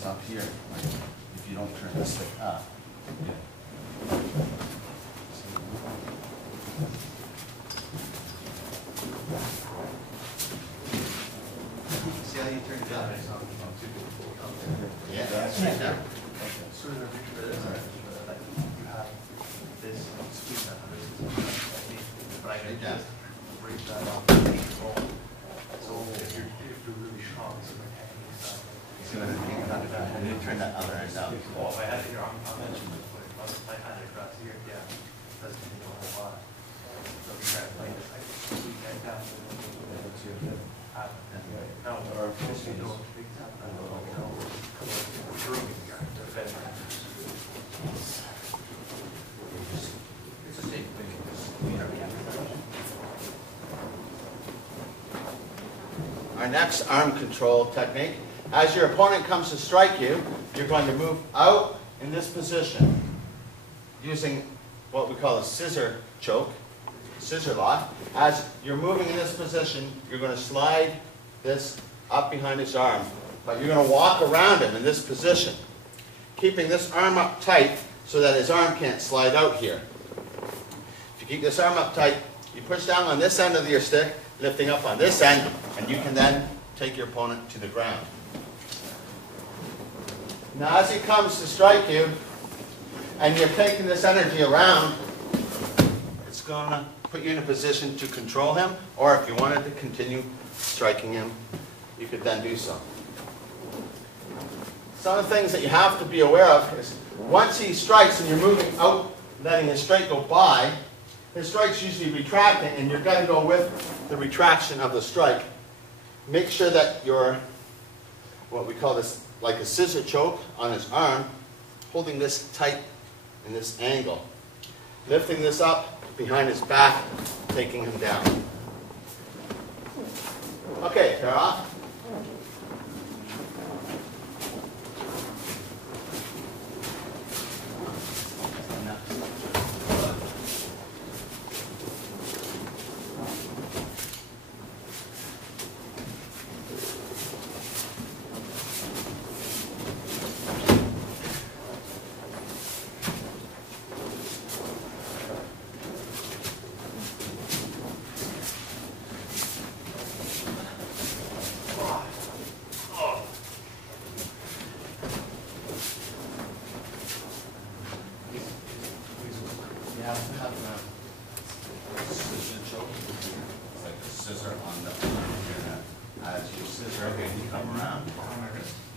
Up here, if you don't turn this thing up. Yeah. Yeah, that's right there. So the picture is, like, you have this squeeze that, but I can just break that up and control. So if you're really strong, it's like hanging stuff. So and then turn that other end out. Well, if I had it here, I'm mentioning this, but if I had it across here, yeah, it doesn't take a whole lot. So if you try to play this, I can squeeze that down. No, or if you do a big tap, through the fed. It's a safe way. Our next arm control technique, as your opponent comes to strike you, you're going to move out in this position using what we call a scissor choke, scissor lock. As you're moving in this position, you're going to slide this up behind his arm, but you're going to walk around him in this position, keeping this arm up tight so that his arm can't slide out here. If you keep this arm up tight, you push down on this end of your stick, lifting up on this end, and you can then take your opponent to the ground. Now as he comes to strike you, and you're taking this energy around, it's going to put you in a position to control him, or if you wanted to continue striking him, you could then do so. Some of the things that you have to be aware of is once he strikes and you're moving out, letting his strike go by, his strike's usually retracting, and you're going to go with the retraction of the strike. Make sure that you're, what we call this, like a scissor choke on his arm, holding this tight in this angle. Lifting this up behind his back, taking him down. Okay, pair off.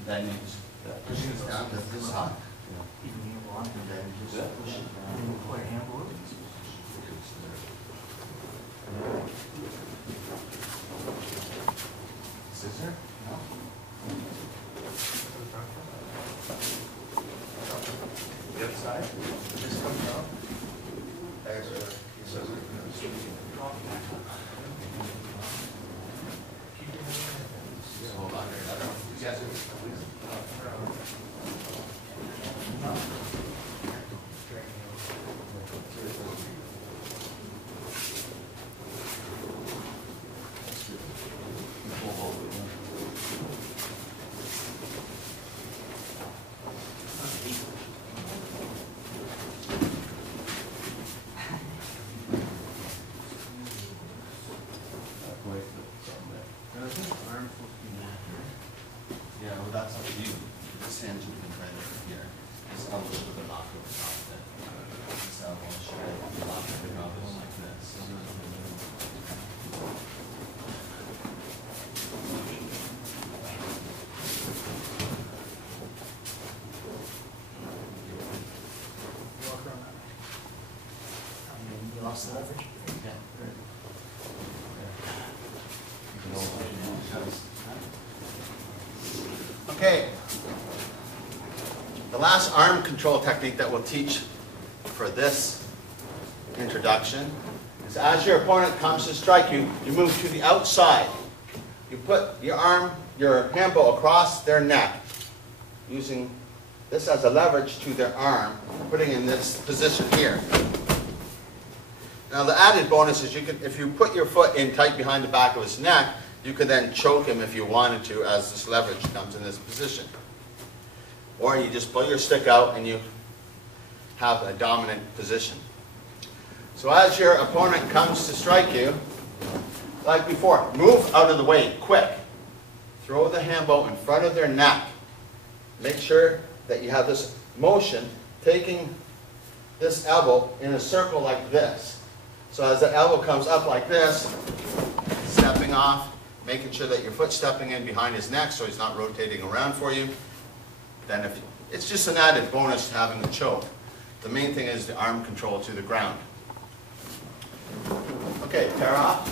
Then you just push this down to this high. And then just push it down. Scissor? No. The other side, just comes out. There's a scissor. Just hold on here. Yes, yeah, well, that's up to you. This hand should be right over here. This elbow should be locked over top of it. This elbow should be locked over top of it like this. You lost the leverage? Yeah. Okay. The last arm control technique that we'll teach for this introduction is as your opponent comes to strike you, you move to the outside. You put your arm, your Hanbo across their neck, using this as a leverage to their arm, putting in this position here. Now the added bonus is you could, if you put your foot in tight behind the back of his neck, you could then choke him if you wanted to as this leverage comes in this position. Or you just pull your stick out and you have a dominant position. So as your opponent comes to strike you, like before, move out of the way quick. throw the Hanbo in front of their neck. Make sure that you have this motion, taking this elbow in a circle like this. So as the elbow comes up like this, stepping off, making sure that your foot's stepping in behind his neck so he's not rotating around for you. Then it's just an added bonus to having the choke. The main thing is the arm control to the ground. Okay, pair off.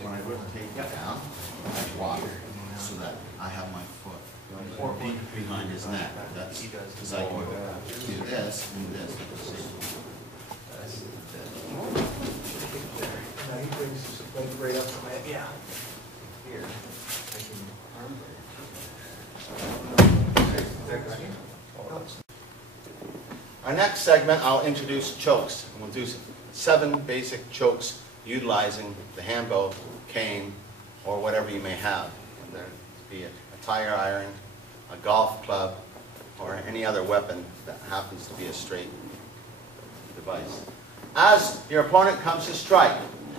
When I rotate down, I walk so that I have my foot behind his neck. That's because I can do this and this at the same time. Now he brings his leg right up to my, yeah. Here. I can arm break. Our next segment, I'll introduce chokes. We'll do 7 basic chokes utilizing the Hanbo, cane, or whatever you may have. There be a tire iron, a golf club, or any other weapon that happens to be a straight device. As your opponent comes to strike,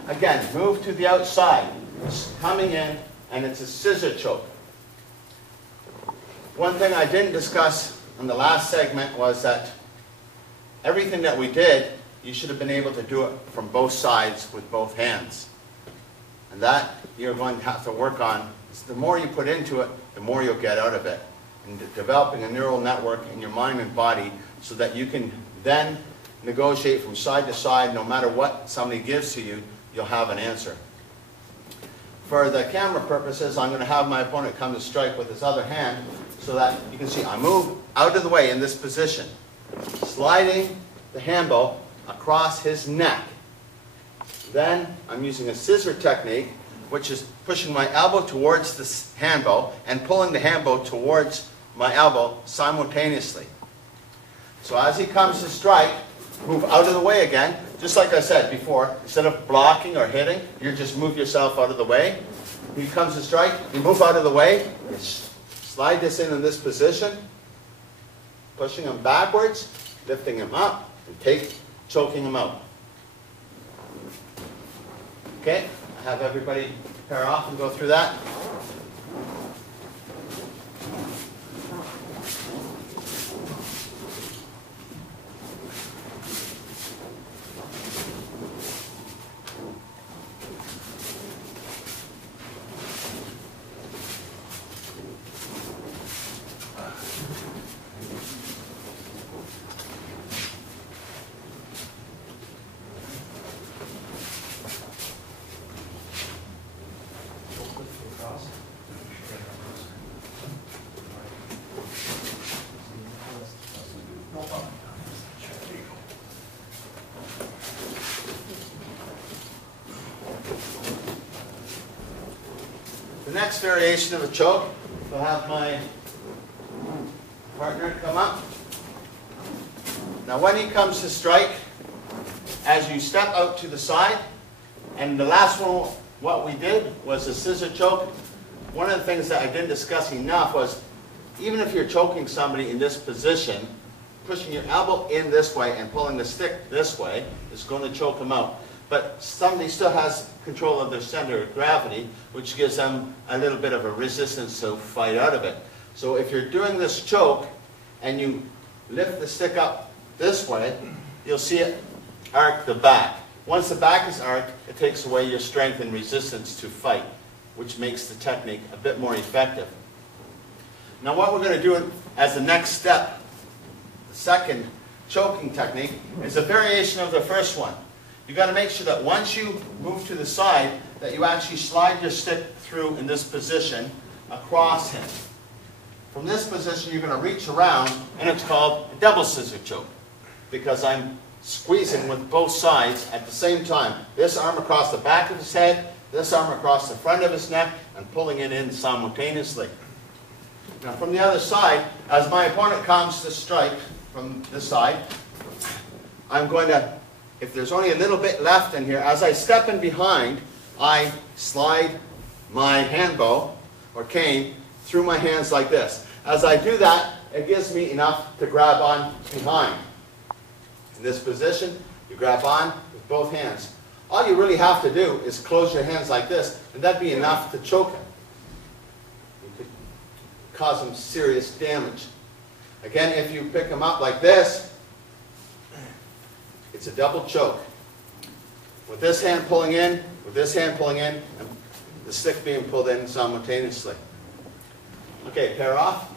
again, move to the outside, coming in, and it's a scissor choke. One thing I didn't discuss in the last segment was that everything that we did, you should have been able to do it from both sides with both hands. And that you're going to have to work on. The more you put into it, the more you'll get out of it. And developing a neural network in your mind and body so that you can then negotiate from side to side. No matter what somebody gives to you, you'll have an answer. For the camera purposes, I'm going to have my opponent come to strike with his other hand so that you can see I move out of the way in this position, sliding the Hanbo across his neck. Then I'm using a scissor technique, which is pushing my elbow towards the Hanbo and pulling the Hanbo towards my elbow simultaneously. So as he comes to strike, move out of the way again. Just like I said before, instead of blocking or hitting, you just move yourself out of the way. He comes to strike, you move out of the way, you slide this in this position, pushing him backwards, lifting him up, and choking him out. Okay, I have everybody pair off and go through that. The next variation of a choke, I'll have my partner come up. Now when he comes to strike, as you step out to the side, and the last one, what we did was a scissor choke. One of the things that I didn't discuss enough was, even if you're choking somebody in this position, pushing your elbow in this way and pulling the stick this way is going to choke them out. But somebody still has control of their center of gravity, which gives them a little bit of a resistance to fight out of it. So if you're doing this choke and you lift the stick up this way, you'll see it arc the back. Once the back is arced, it takes away your strength and resistance to fight, which makes the technique a bit more effective. Now what we're going to do as the next step, the second choking technique, is a variation of the first one. You've got to make sure that once you move to the side, that you actually slide your stick through in this position across him. From this position, you're going to reach around, and it's called a double scissor choke, because I'm squeezing with both sides at the same time. This arm across the back of his head, this arm across the front of his neck, and pulling it in simultaneously. Now from the other side, as my opponent comes to strike from this side, I'm going to, if there's only a little bit left in here, as I step in behind, I slide my hanbo, or cane, through my hands like this. As I do that, it gives me enough to grab on behind. In this position, you grab on with both hands. All you really have to do is close your hands like this, and that'd be enough to choke him. You could cause him serious damage. Again, if you pick him up like this, it's a double choke. With this hand pulling in, with this hand pulling in, and the stick being pulled in simultaneously. Okay, pair off.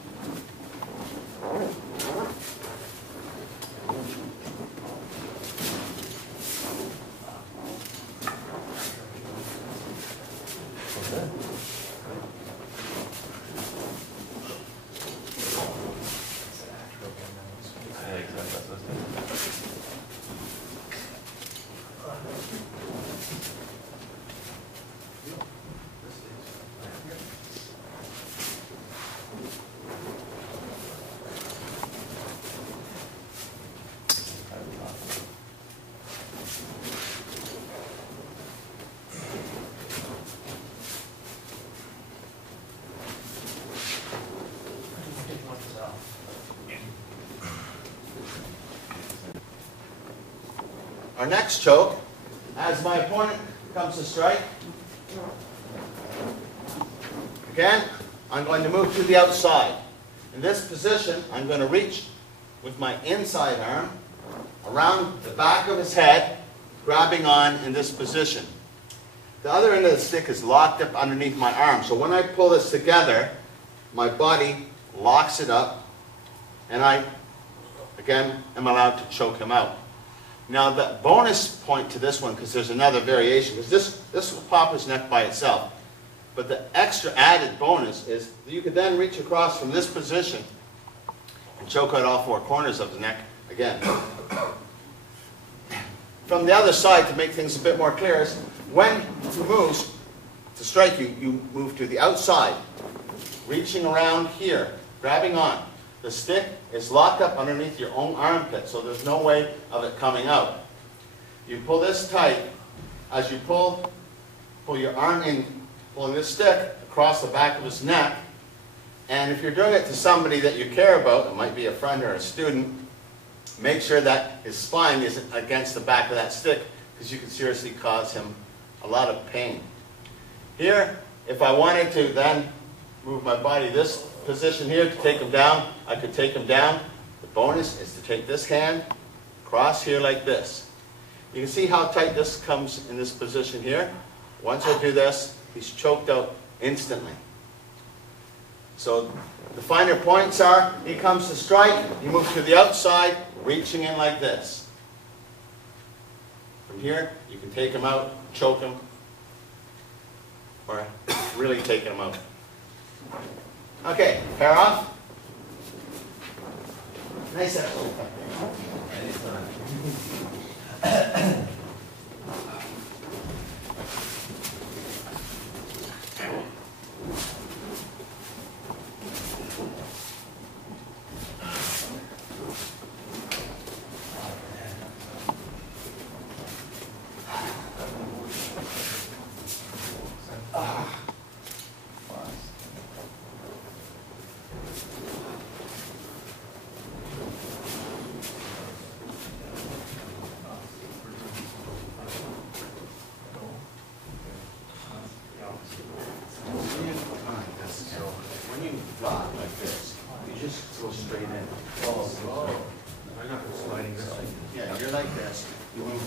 Our next choke, as my opponent comes to strike, again, I'm going to move to the outside. In this position, I'm going to reach with my inside arm around the back of his head, grabbing on in this position. The other end of the stick is locked up underneath my arm, so when I pull this together, my body locks it up, and I, again, am allowed to choke him out. Now the bonus point to this one, because there's another variation, because this will pop his neck by itself, but the extra added bonus is that you could then reach across from this position and choke out all four corners of the neck again. From the other side, to make things a bit more clear, is when he moves to strike you, you move to the outside, reaching around here, grabbing on. The stick is locked up underneath your own armpit, so there's no way of it coming out. You pull this tight. As you pull your arm in, pulling this stick across the back of his neck. And if you're doing it to somebody that you care about, it might be a friend or a student, make sure that his spine isn't against the back of that stick, because you can seriously cause him a lot of pain. Here, if I wanted to then move my body this position here to take him down, I could take him down. The bonus is to take this hand, cross here like this. You can see how tight this comes in this position here. Once I do this, he's choked out instantly. So the finer points are, he comes to strike, you move to the outside, reaching in like this. From here, you can take him out, choke him, or really take him out. Okay, pair off. Nice action.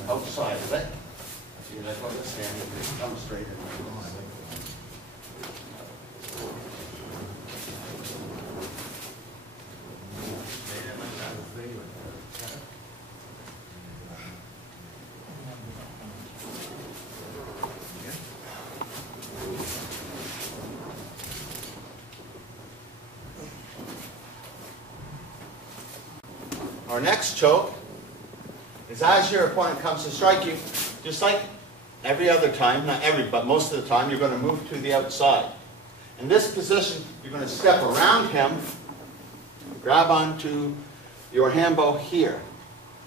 outside of it. See, like what this hand, it comes straight in. Our next choke is as your opponent comes to strike you, just like every other time, not every, but most of the time, you're going to move to the outside. In this position, you're going to step around him, grab onto your Hanbo here.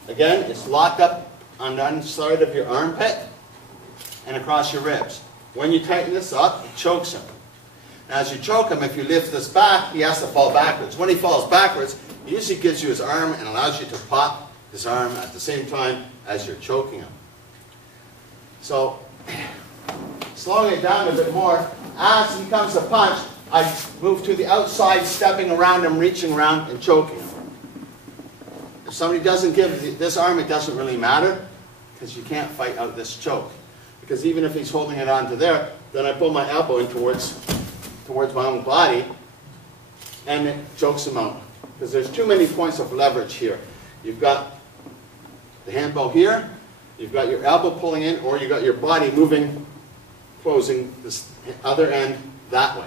Again, it's locked up on the inside of your armpit and across your ribs. When you tighten this up, it chokes him. Now, as you choke him, if you lift this back, he has to fall backwards. When he falls backwards, he usually gives you his arm and allows you to pop his arm at the same time as you're choking him. So, slowing it down a bit more, as he comes to punch, I move to the outside, stepping around him, reaching around and choking him. If somebody doesn't give this arm, it doesn't really matter, because you can't fight out this choke. Because even if he's holding it onto there, then I pull my elbow in towards my own body, and it chokes him out. Because there's too many points of leverage here. You've got the Hanbo here, you've got your elbow pulling in, or you've got your body moving, closing this other end that way.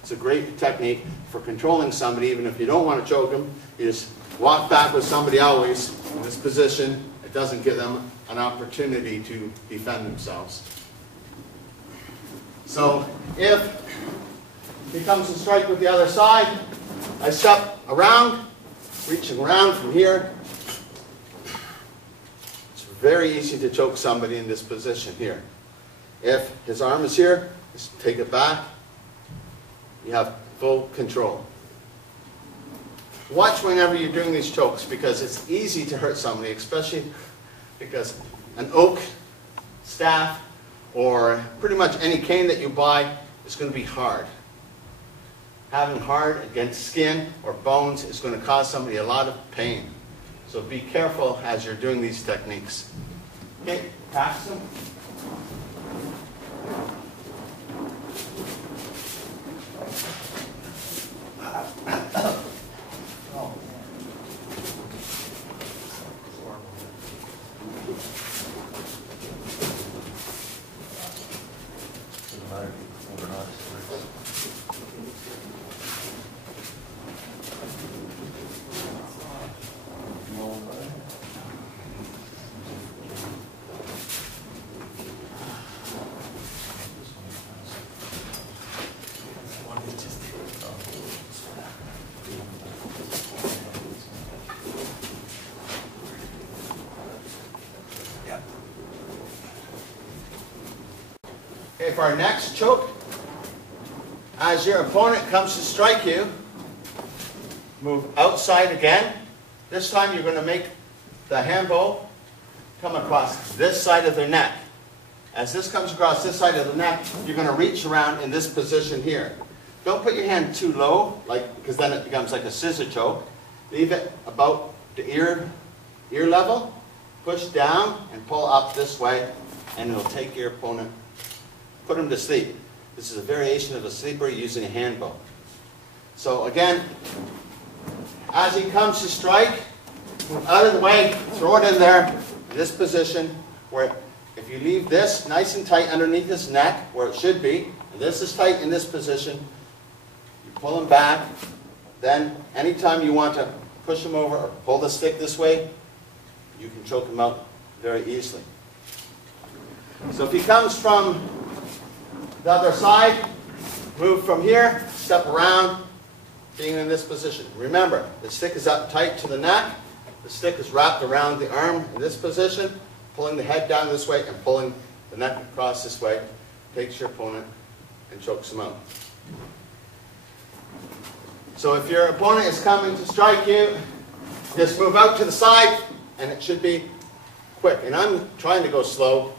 It's a great technique for controlling somebody, even if you don't want to choke them. You just walk back with somebody always in this position. It doesn't give them an opportunity to defend themselves. So if he comes to strike with the other side, I step around, reaching around from here. It's very easy to choke somebody in this position here. If his arm is here, just take it back. You have full control. Watch whenever you're doing these chokes, because it's easy to hurt somebody, especially because an oak staff or pretty much any cane that you buy is going to be hard. Having hard against skin or bones is going to cause somebody a lot of pain. So be careful as you're doing these techniques. Okay, pass them. Okay, for our next choke, as your opponent comes to strike you, move outside again. This time you're going to make the Hanbo come across this side of their neck. As this comes across this side of the neck, you're going to reach around in this position here. Don't put your hand too low, because then it becomes like a scissor choke. Leave it about the ear level. Push down and pull up this way, and it'll take your opponent, put him to sleep. This is a variation of a sleeper using a Hanbo. So again, as he comes to strike, move out of the way, throw it in there, in this position, where if you leave this nice and tight underneath his neck, where it should be, and this is tight in this position, you pull him back. Then anytime you want to push him over or pull the stick this way, you can choke him out very easily. So if he comes from the other side, move from here, step around, being in this position. Remember, the stick is up tight to the neck. The stick is wrapped around the arm in this position, pulling the head down this way and pulling the neck across this way. Takes your opponent and chokes him out. So if your opponent is coming to strike you, just move out to the side, and it should be quick. And I'm trying to go slow,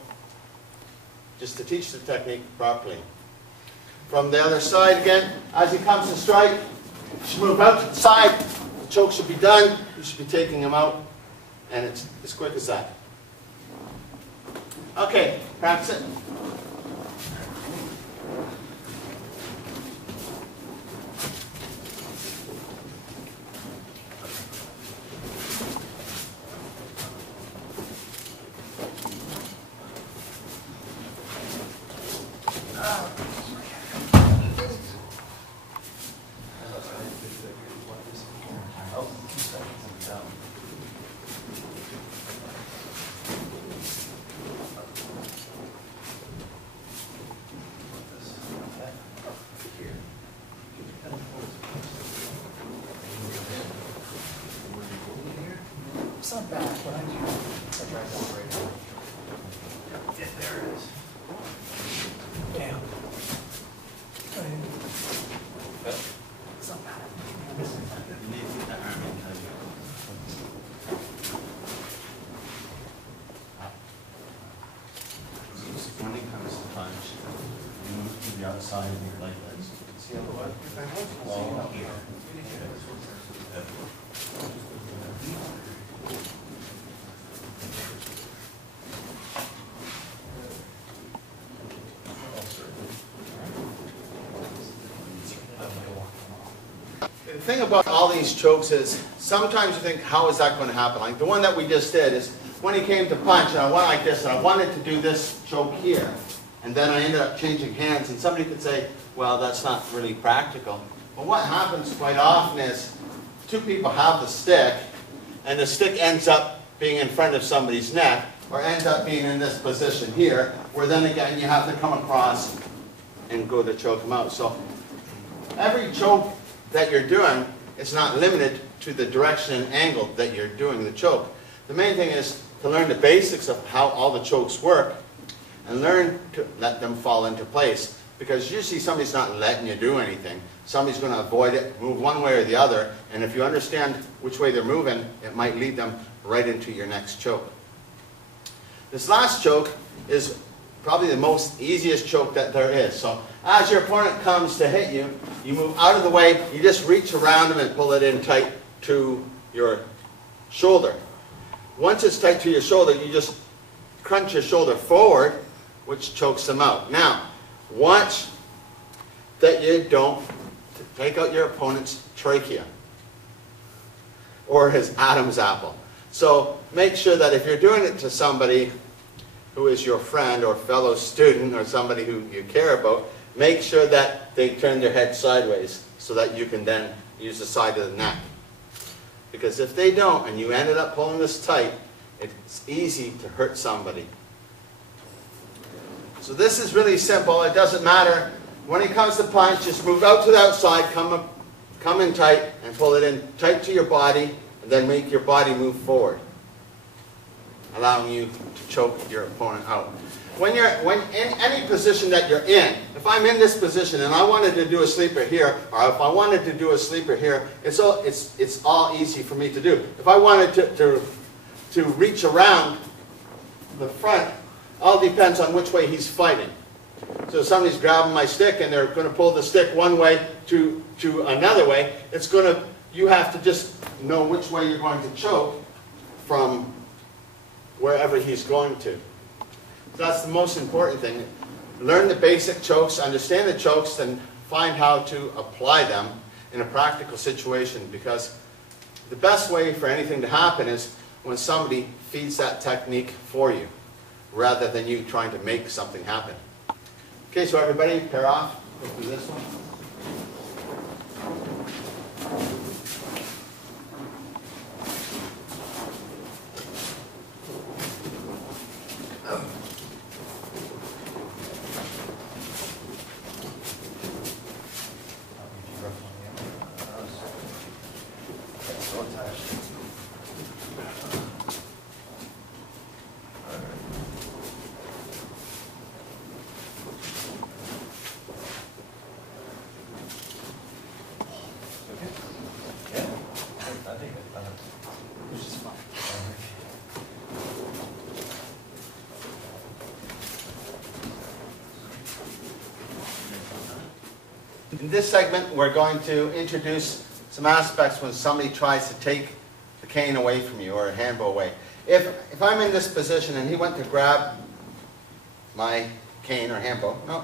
just to teach the technique properly. From the other side again, as he comes to strike, you should move out to the side. The choke should be done. You should be taking him out And it's as quick as that. Okay, practice it. It's not bad, but I tried that right now. Yeah, there it is. Damn. It's not bad. You need to get that arm in tight. When it comes to punch, you move to the outside of your leg legs. See how the leg long here. The thing about all these chokes is sometimes you think, how is that going to happen? Like the one that we just did is when he came to punch and I went like this and I wanted to do this choke here and then I ended up changing hands and somebody could say, well, that's not really practical. But what happens quite often is two people have the stick and the stick ends up being in front of somebody's neck or ends up being in this position here where then again you have to come across and go to choke them out. So every choke that you're doing is not limited to the direction and angle that you're doing the choke. The main thing is to learn the basics of how all the chokes work and learn to let them fall into place. Because usually somebody's not letting you do anything. Somebody's going to avoid it, move one way or the other, and if you understand which way they're moving, it might lead them right into your next choke. This last choke is probably the most easiest choke that there is. So as your opponent comes to hit you, you move out of the way, you just reach around them and pull it in tight to your shoulder. Once it's tight to your shoulder, you just crunch your shoulder forward, which chokes them out. Now, watch that you don't take out your opponent's trachea or his Adam's apple. So make sure that if you're doing it to somebody who is your friend or fellow student or somebody who you care about, make sure that they turn their head sideways so that you can then use the side of the neck. Because if they don't and you ended up pulling this tight, it's easy to hurt somebody. So this is really simple. It doesn't matter. When he comes to punch, just move out to the outside, come in tight and pull it in tight to your body and then make your body move forward, allowing you to choke your opponent out. When in any position that you're in, if I'm in this position and I wanted to do a sleeper here, or if I wanted to do a sleeper here, it's all easy for me to do. If I wanted to reach around the front, all depends on which way he's fighting. So if somebody's grabbing my stick and they're going to pull the stick one way to another way, you have to just know which way you're going to choke from wherever he's going to. So that's the most important thing. Learn the basic chokes, understand the chokes, and find how to apply them in a practical situation, because the best way for anything to happen is when somebody feeds that technique for you, rather than you trying to make something happen. Okay, so everybody, pair off. Go through this one. In this segment, we're going to introduce some aspects when somebody tries to take the cane away from you or a Hanbo away. If I'm in this position and he went to grab my cane or Hanbo, no.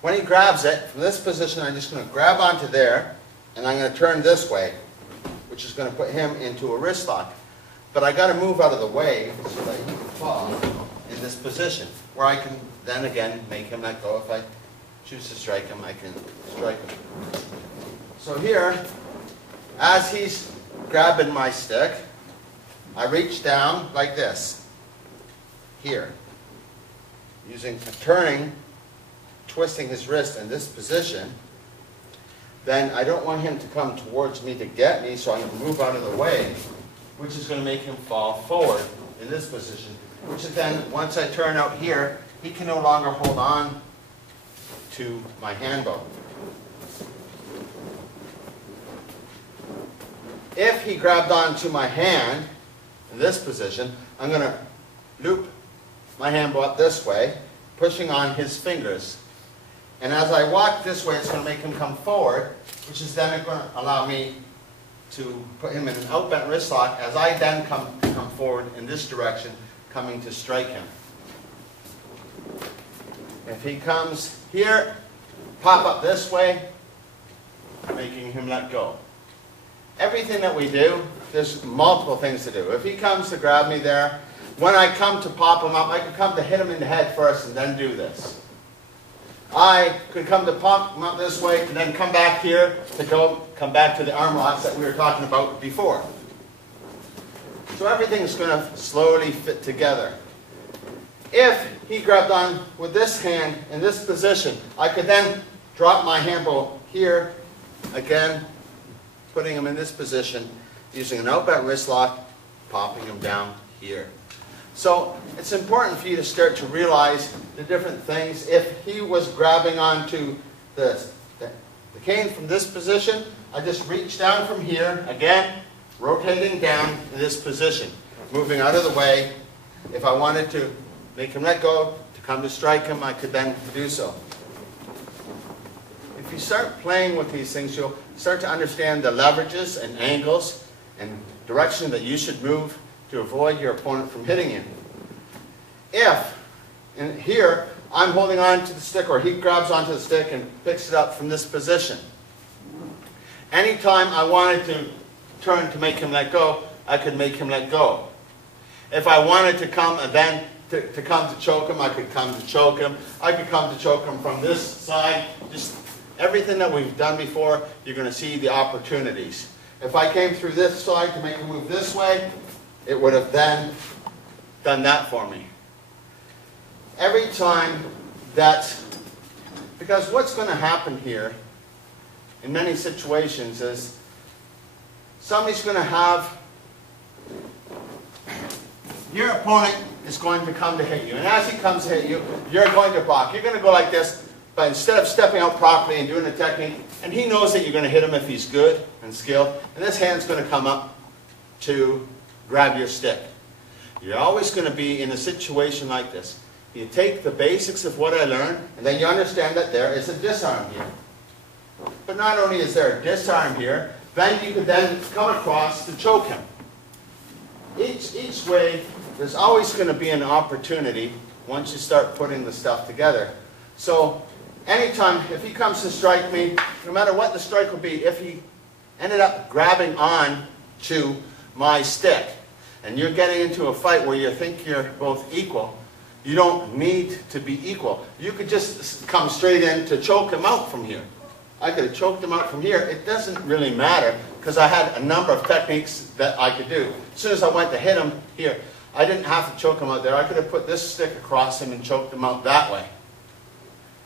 When he grabs it, from this position I'm just going to grab onto there and I'm going to turn this way, which is going to put him into a wrist lock. But I got to move out of the way so that he can fall in this position, where I can then again make him let go. If I choose to strike him, I can strike him. So here, as he's grabbing my stick, I reach down like this, here, using turning, twisting his wrist in this position. Then I don't want him to come towards me to get me, so I'm going to move out of the way, which is going to make him fall forward in this position, which is then, once I turn out here, he can no longer hold on to my Hanbo. If he grabbed onto my hand in this position, I'm going to loop my Hanbo up this way, pushing on his fingers. And as I walk this way, it's going to make him come forward, which is then going to allow me to put him in an out-bent wrist lock as I then come forward in this direction, coming to strike him. If he comes here, pop up this way, making him let go. Everything that we do, there's multiple things to do. If he comes to grab me there, when I come to pop him up, I could come to hit him in the head first and then do this. I could come to pop him up this way and then come back here to come back to the arm locks that we were talking about before. So everything's going to slowly fit together. If he grabbed on with this hand in this position, I could then drop my Hanbo here, again, putting him in this position, using an out-bent wrist lock, popping him down here. So it's important for you to start to realize the different things. If he was grabbing onto the cane from this position, I just reach down from here, again, rotating down in this position, moving out of the way. If I wanted to make him let go, to come to strike him, I could then do so. If you start playing with these things, you'll start to understand the leverages and angles and direction that you should move to avoid your opponent from hitting you. If, and here, I'm holding on to the stick, or he grabs onto the stick and picks it up from this position. Anytime I wanted to turn to make him let go, I could make him let go. If I wanted to come and then to come to choke him, I could come to choke him. I could come to choke him from this side. Just everything that we've done before, you're going to see the opportunities. If I came through this side to make him move this way, it would have then done that for me. Every time that, because what's going to happen here in many situations is somebody's going to have, your opponent is going to come to hit you. And as he comes to hit you, you're going to block. You're going to go like this, but instead of stepping out properly and doing the technique, and he knows that you're going to hit him if he's good and skilled, and this hand's going to come up to grab your stick. You're always going to be in a situation like this. You take the basics of what I learned, and then you understand that there is a disarm here. But not only is there a disarm here, then you could then come across to choke him. Each way, there's always going to be an opportunity once you start putting the stuff together. So anytime, if he comes to strike me, no matter what the strike will be, if he ended up grabbing on to my stick, and you're getting into a fight where you think you're both equal, you don't need to be equal. You could just come straight in to choke him out from here. I could have choked him out from here. It doesn't really matter because I had a number of techniques that I could do. As soon as I went to hit him here, I didn't have to choke him out there. I could have put this stick across him and choked him out that way.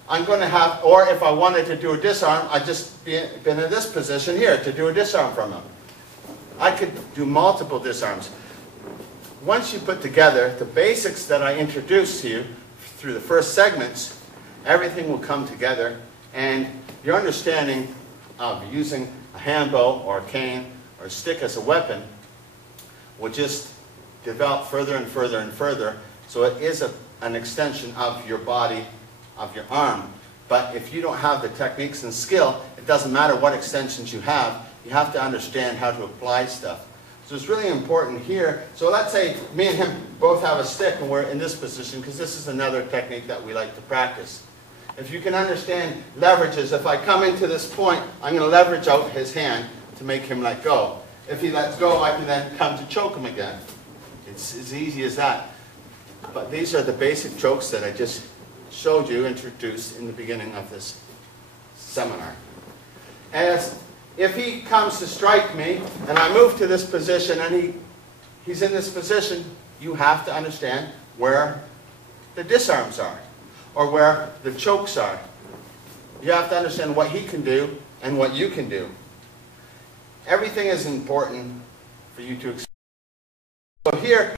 I'm going to have, or if I wanted to do a disarm, I'd just been in this position here to do a disarm from him. I could do multiple disarms. Once you put together the basics that I introduced to you through the first segments, everything will come together, and your understanding of using a Hanbo or a cane or a stick as a weapon will just develop further and further and further. So it is an extension of your body, of your arm. But if you don't have the techniques and skill, it doesn't matter what extensions you have to understand how to apply stuff. So it's really important here. So let's say me and him both have a stick and we're in this position, because this is another technique that we like to practice. If you can understand leverages, if I come into this point, I'm going to leverage out his hand to make him let go. If he lets go, I can then come to choke him again. It's as easy as that. But these are the basic chokes that I just showed you, introduced in the beginning of this seminar. As if he comes to strike me, and I move to this position, and he's in this position, you have to understand where the disarms are, or where the chokes are. You have to understand what he can do and what you can do. Everything is important for you to explain. So here,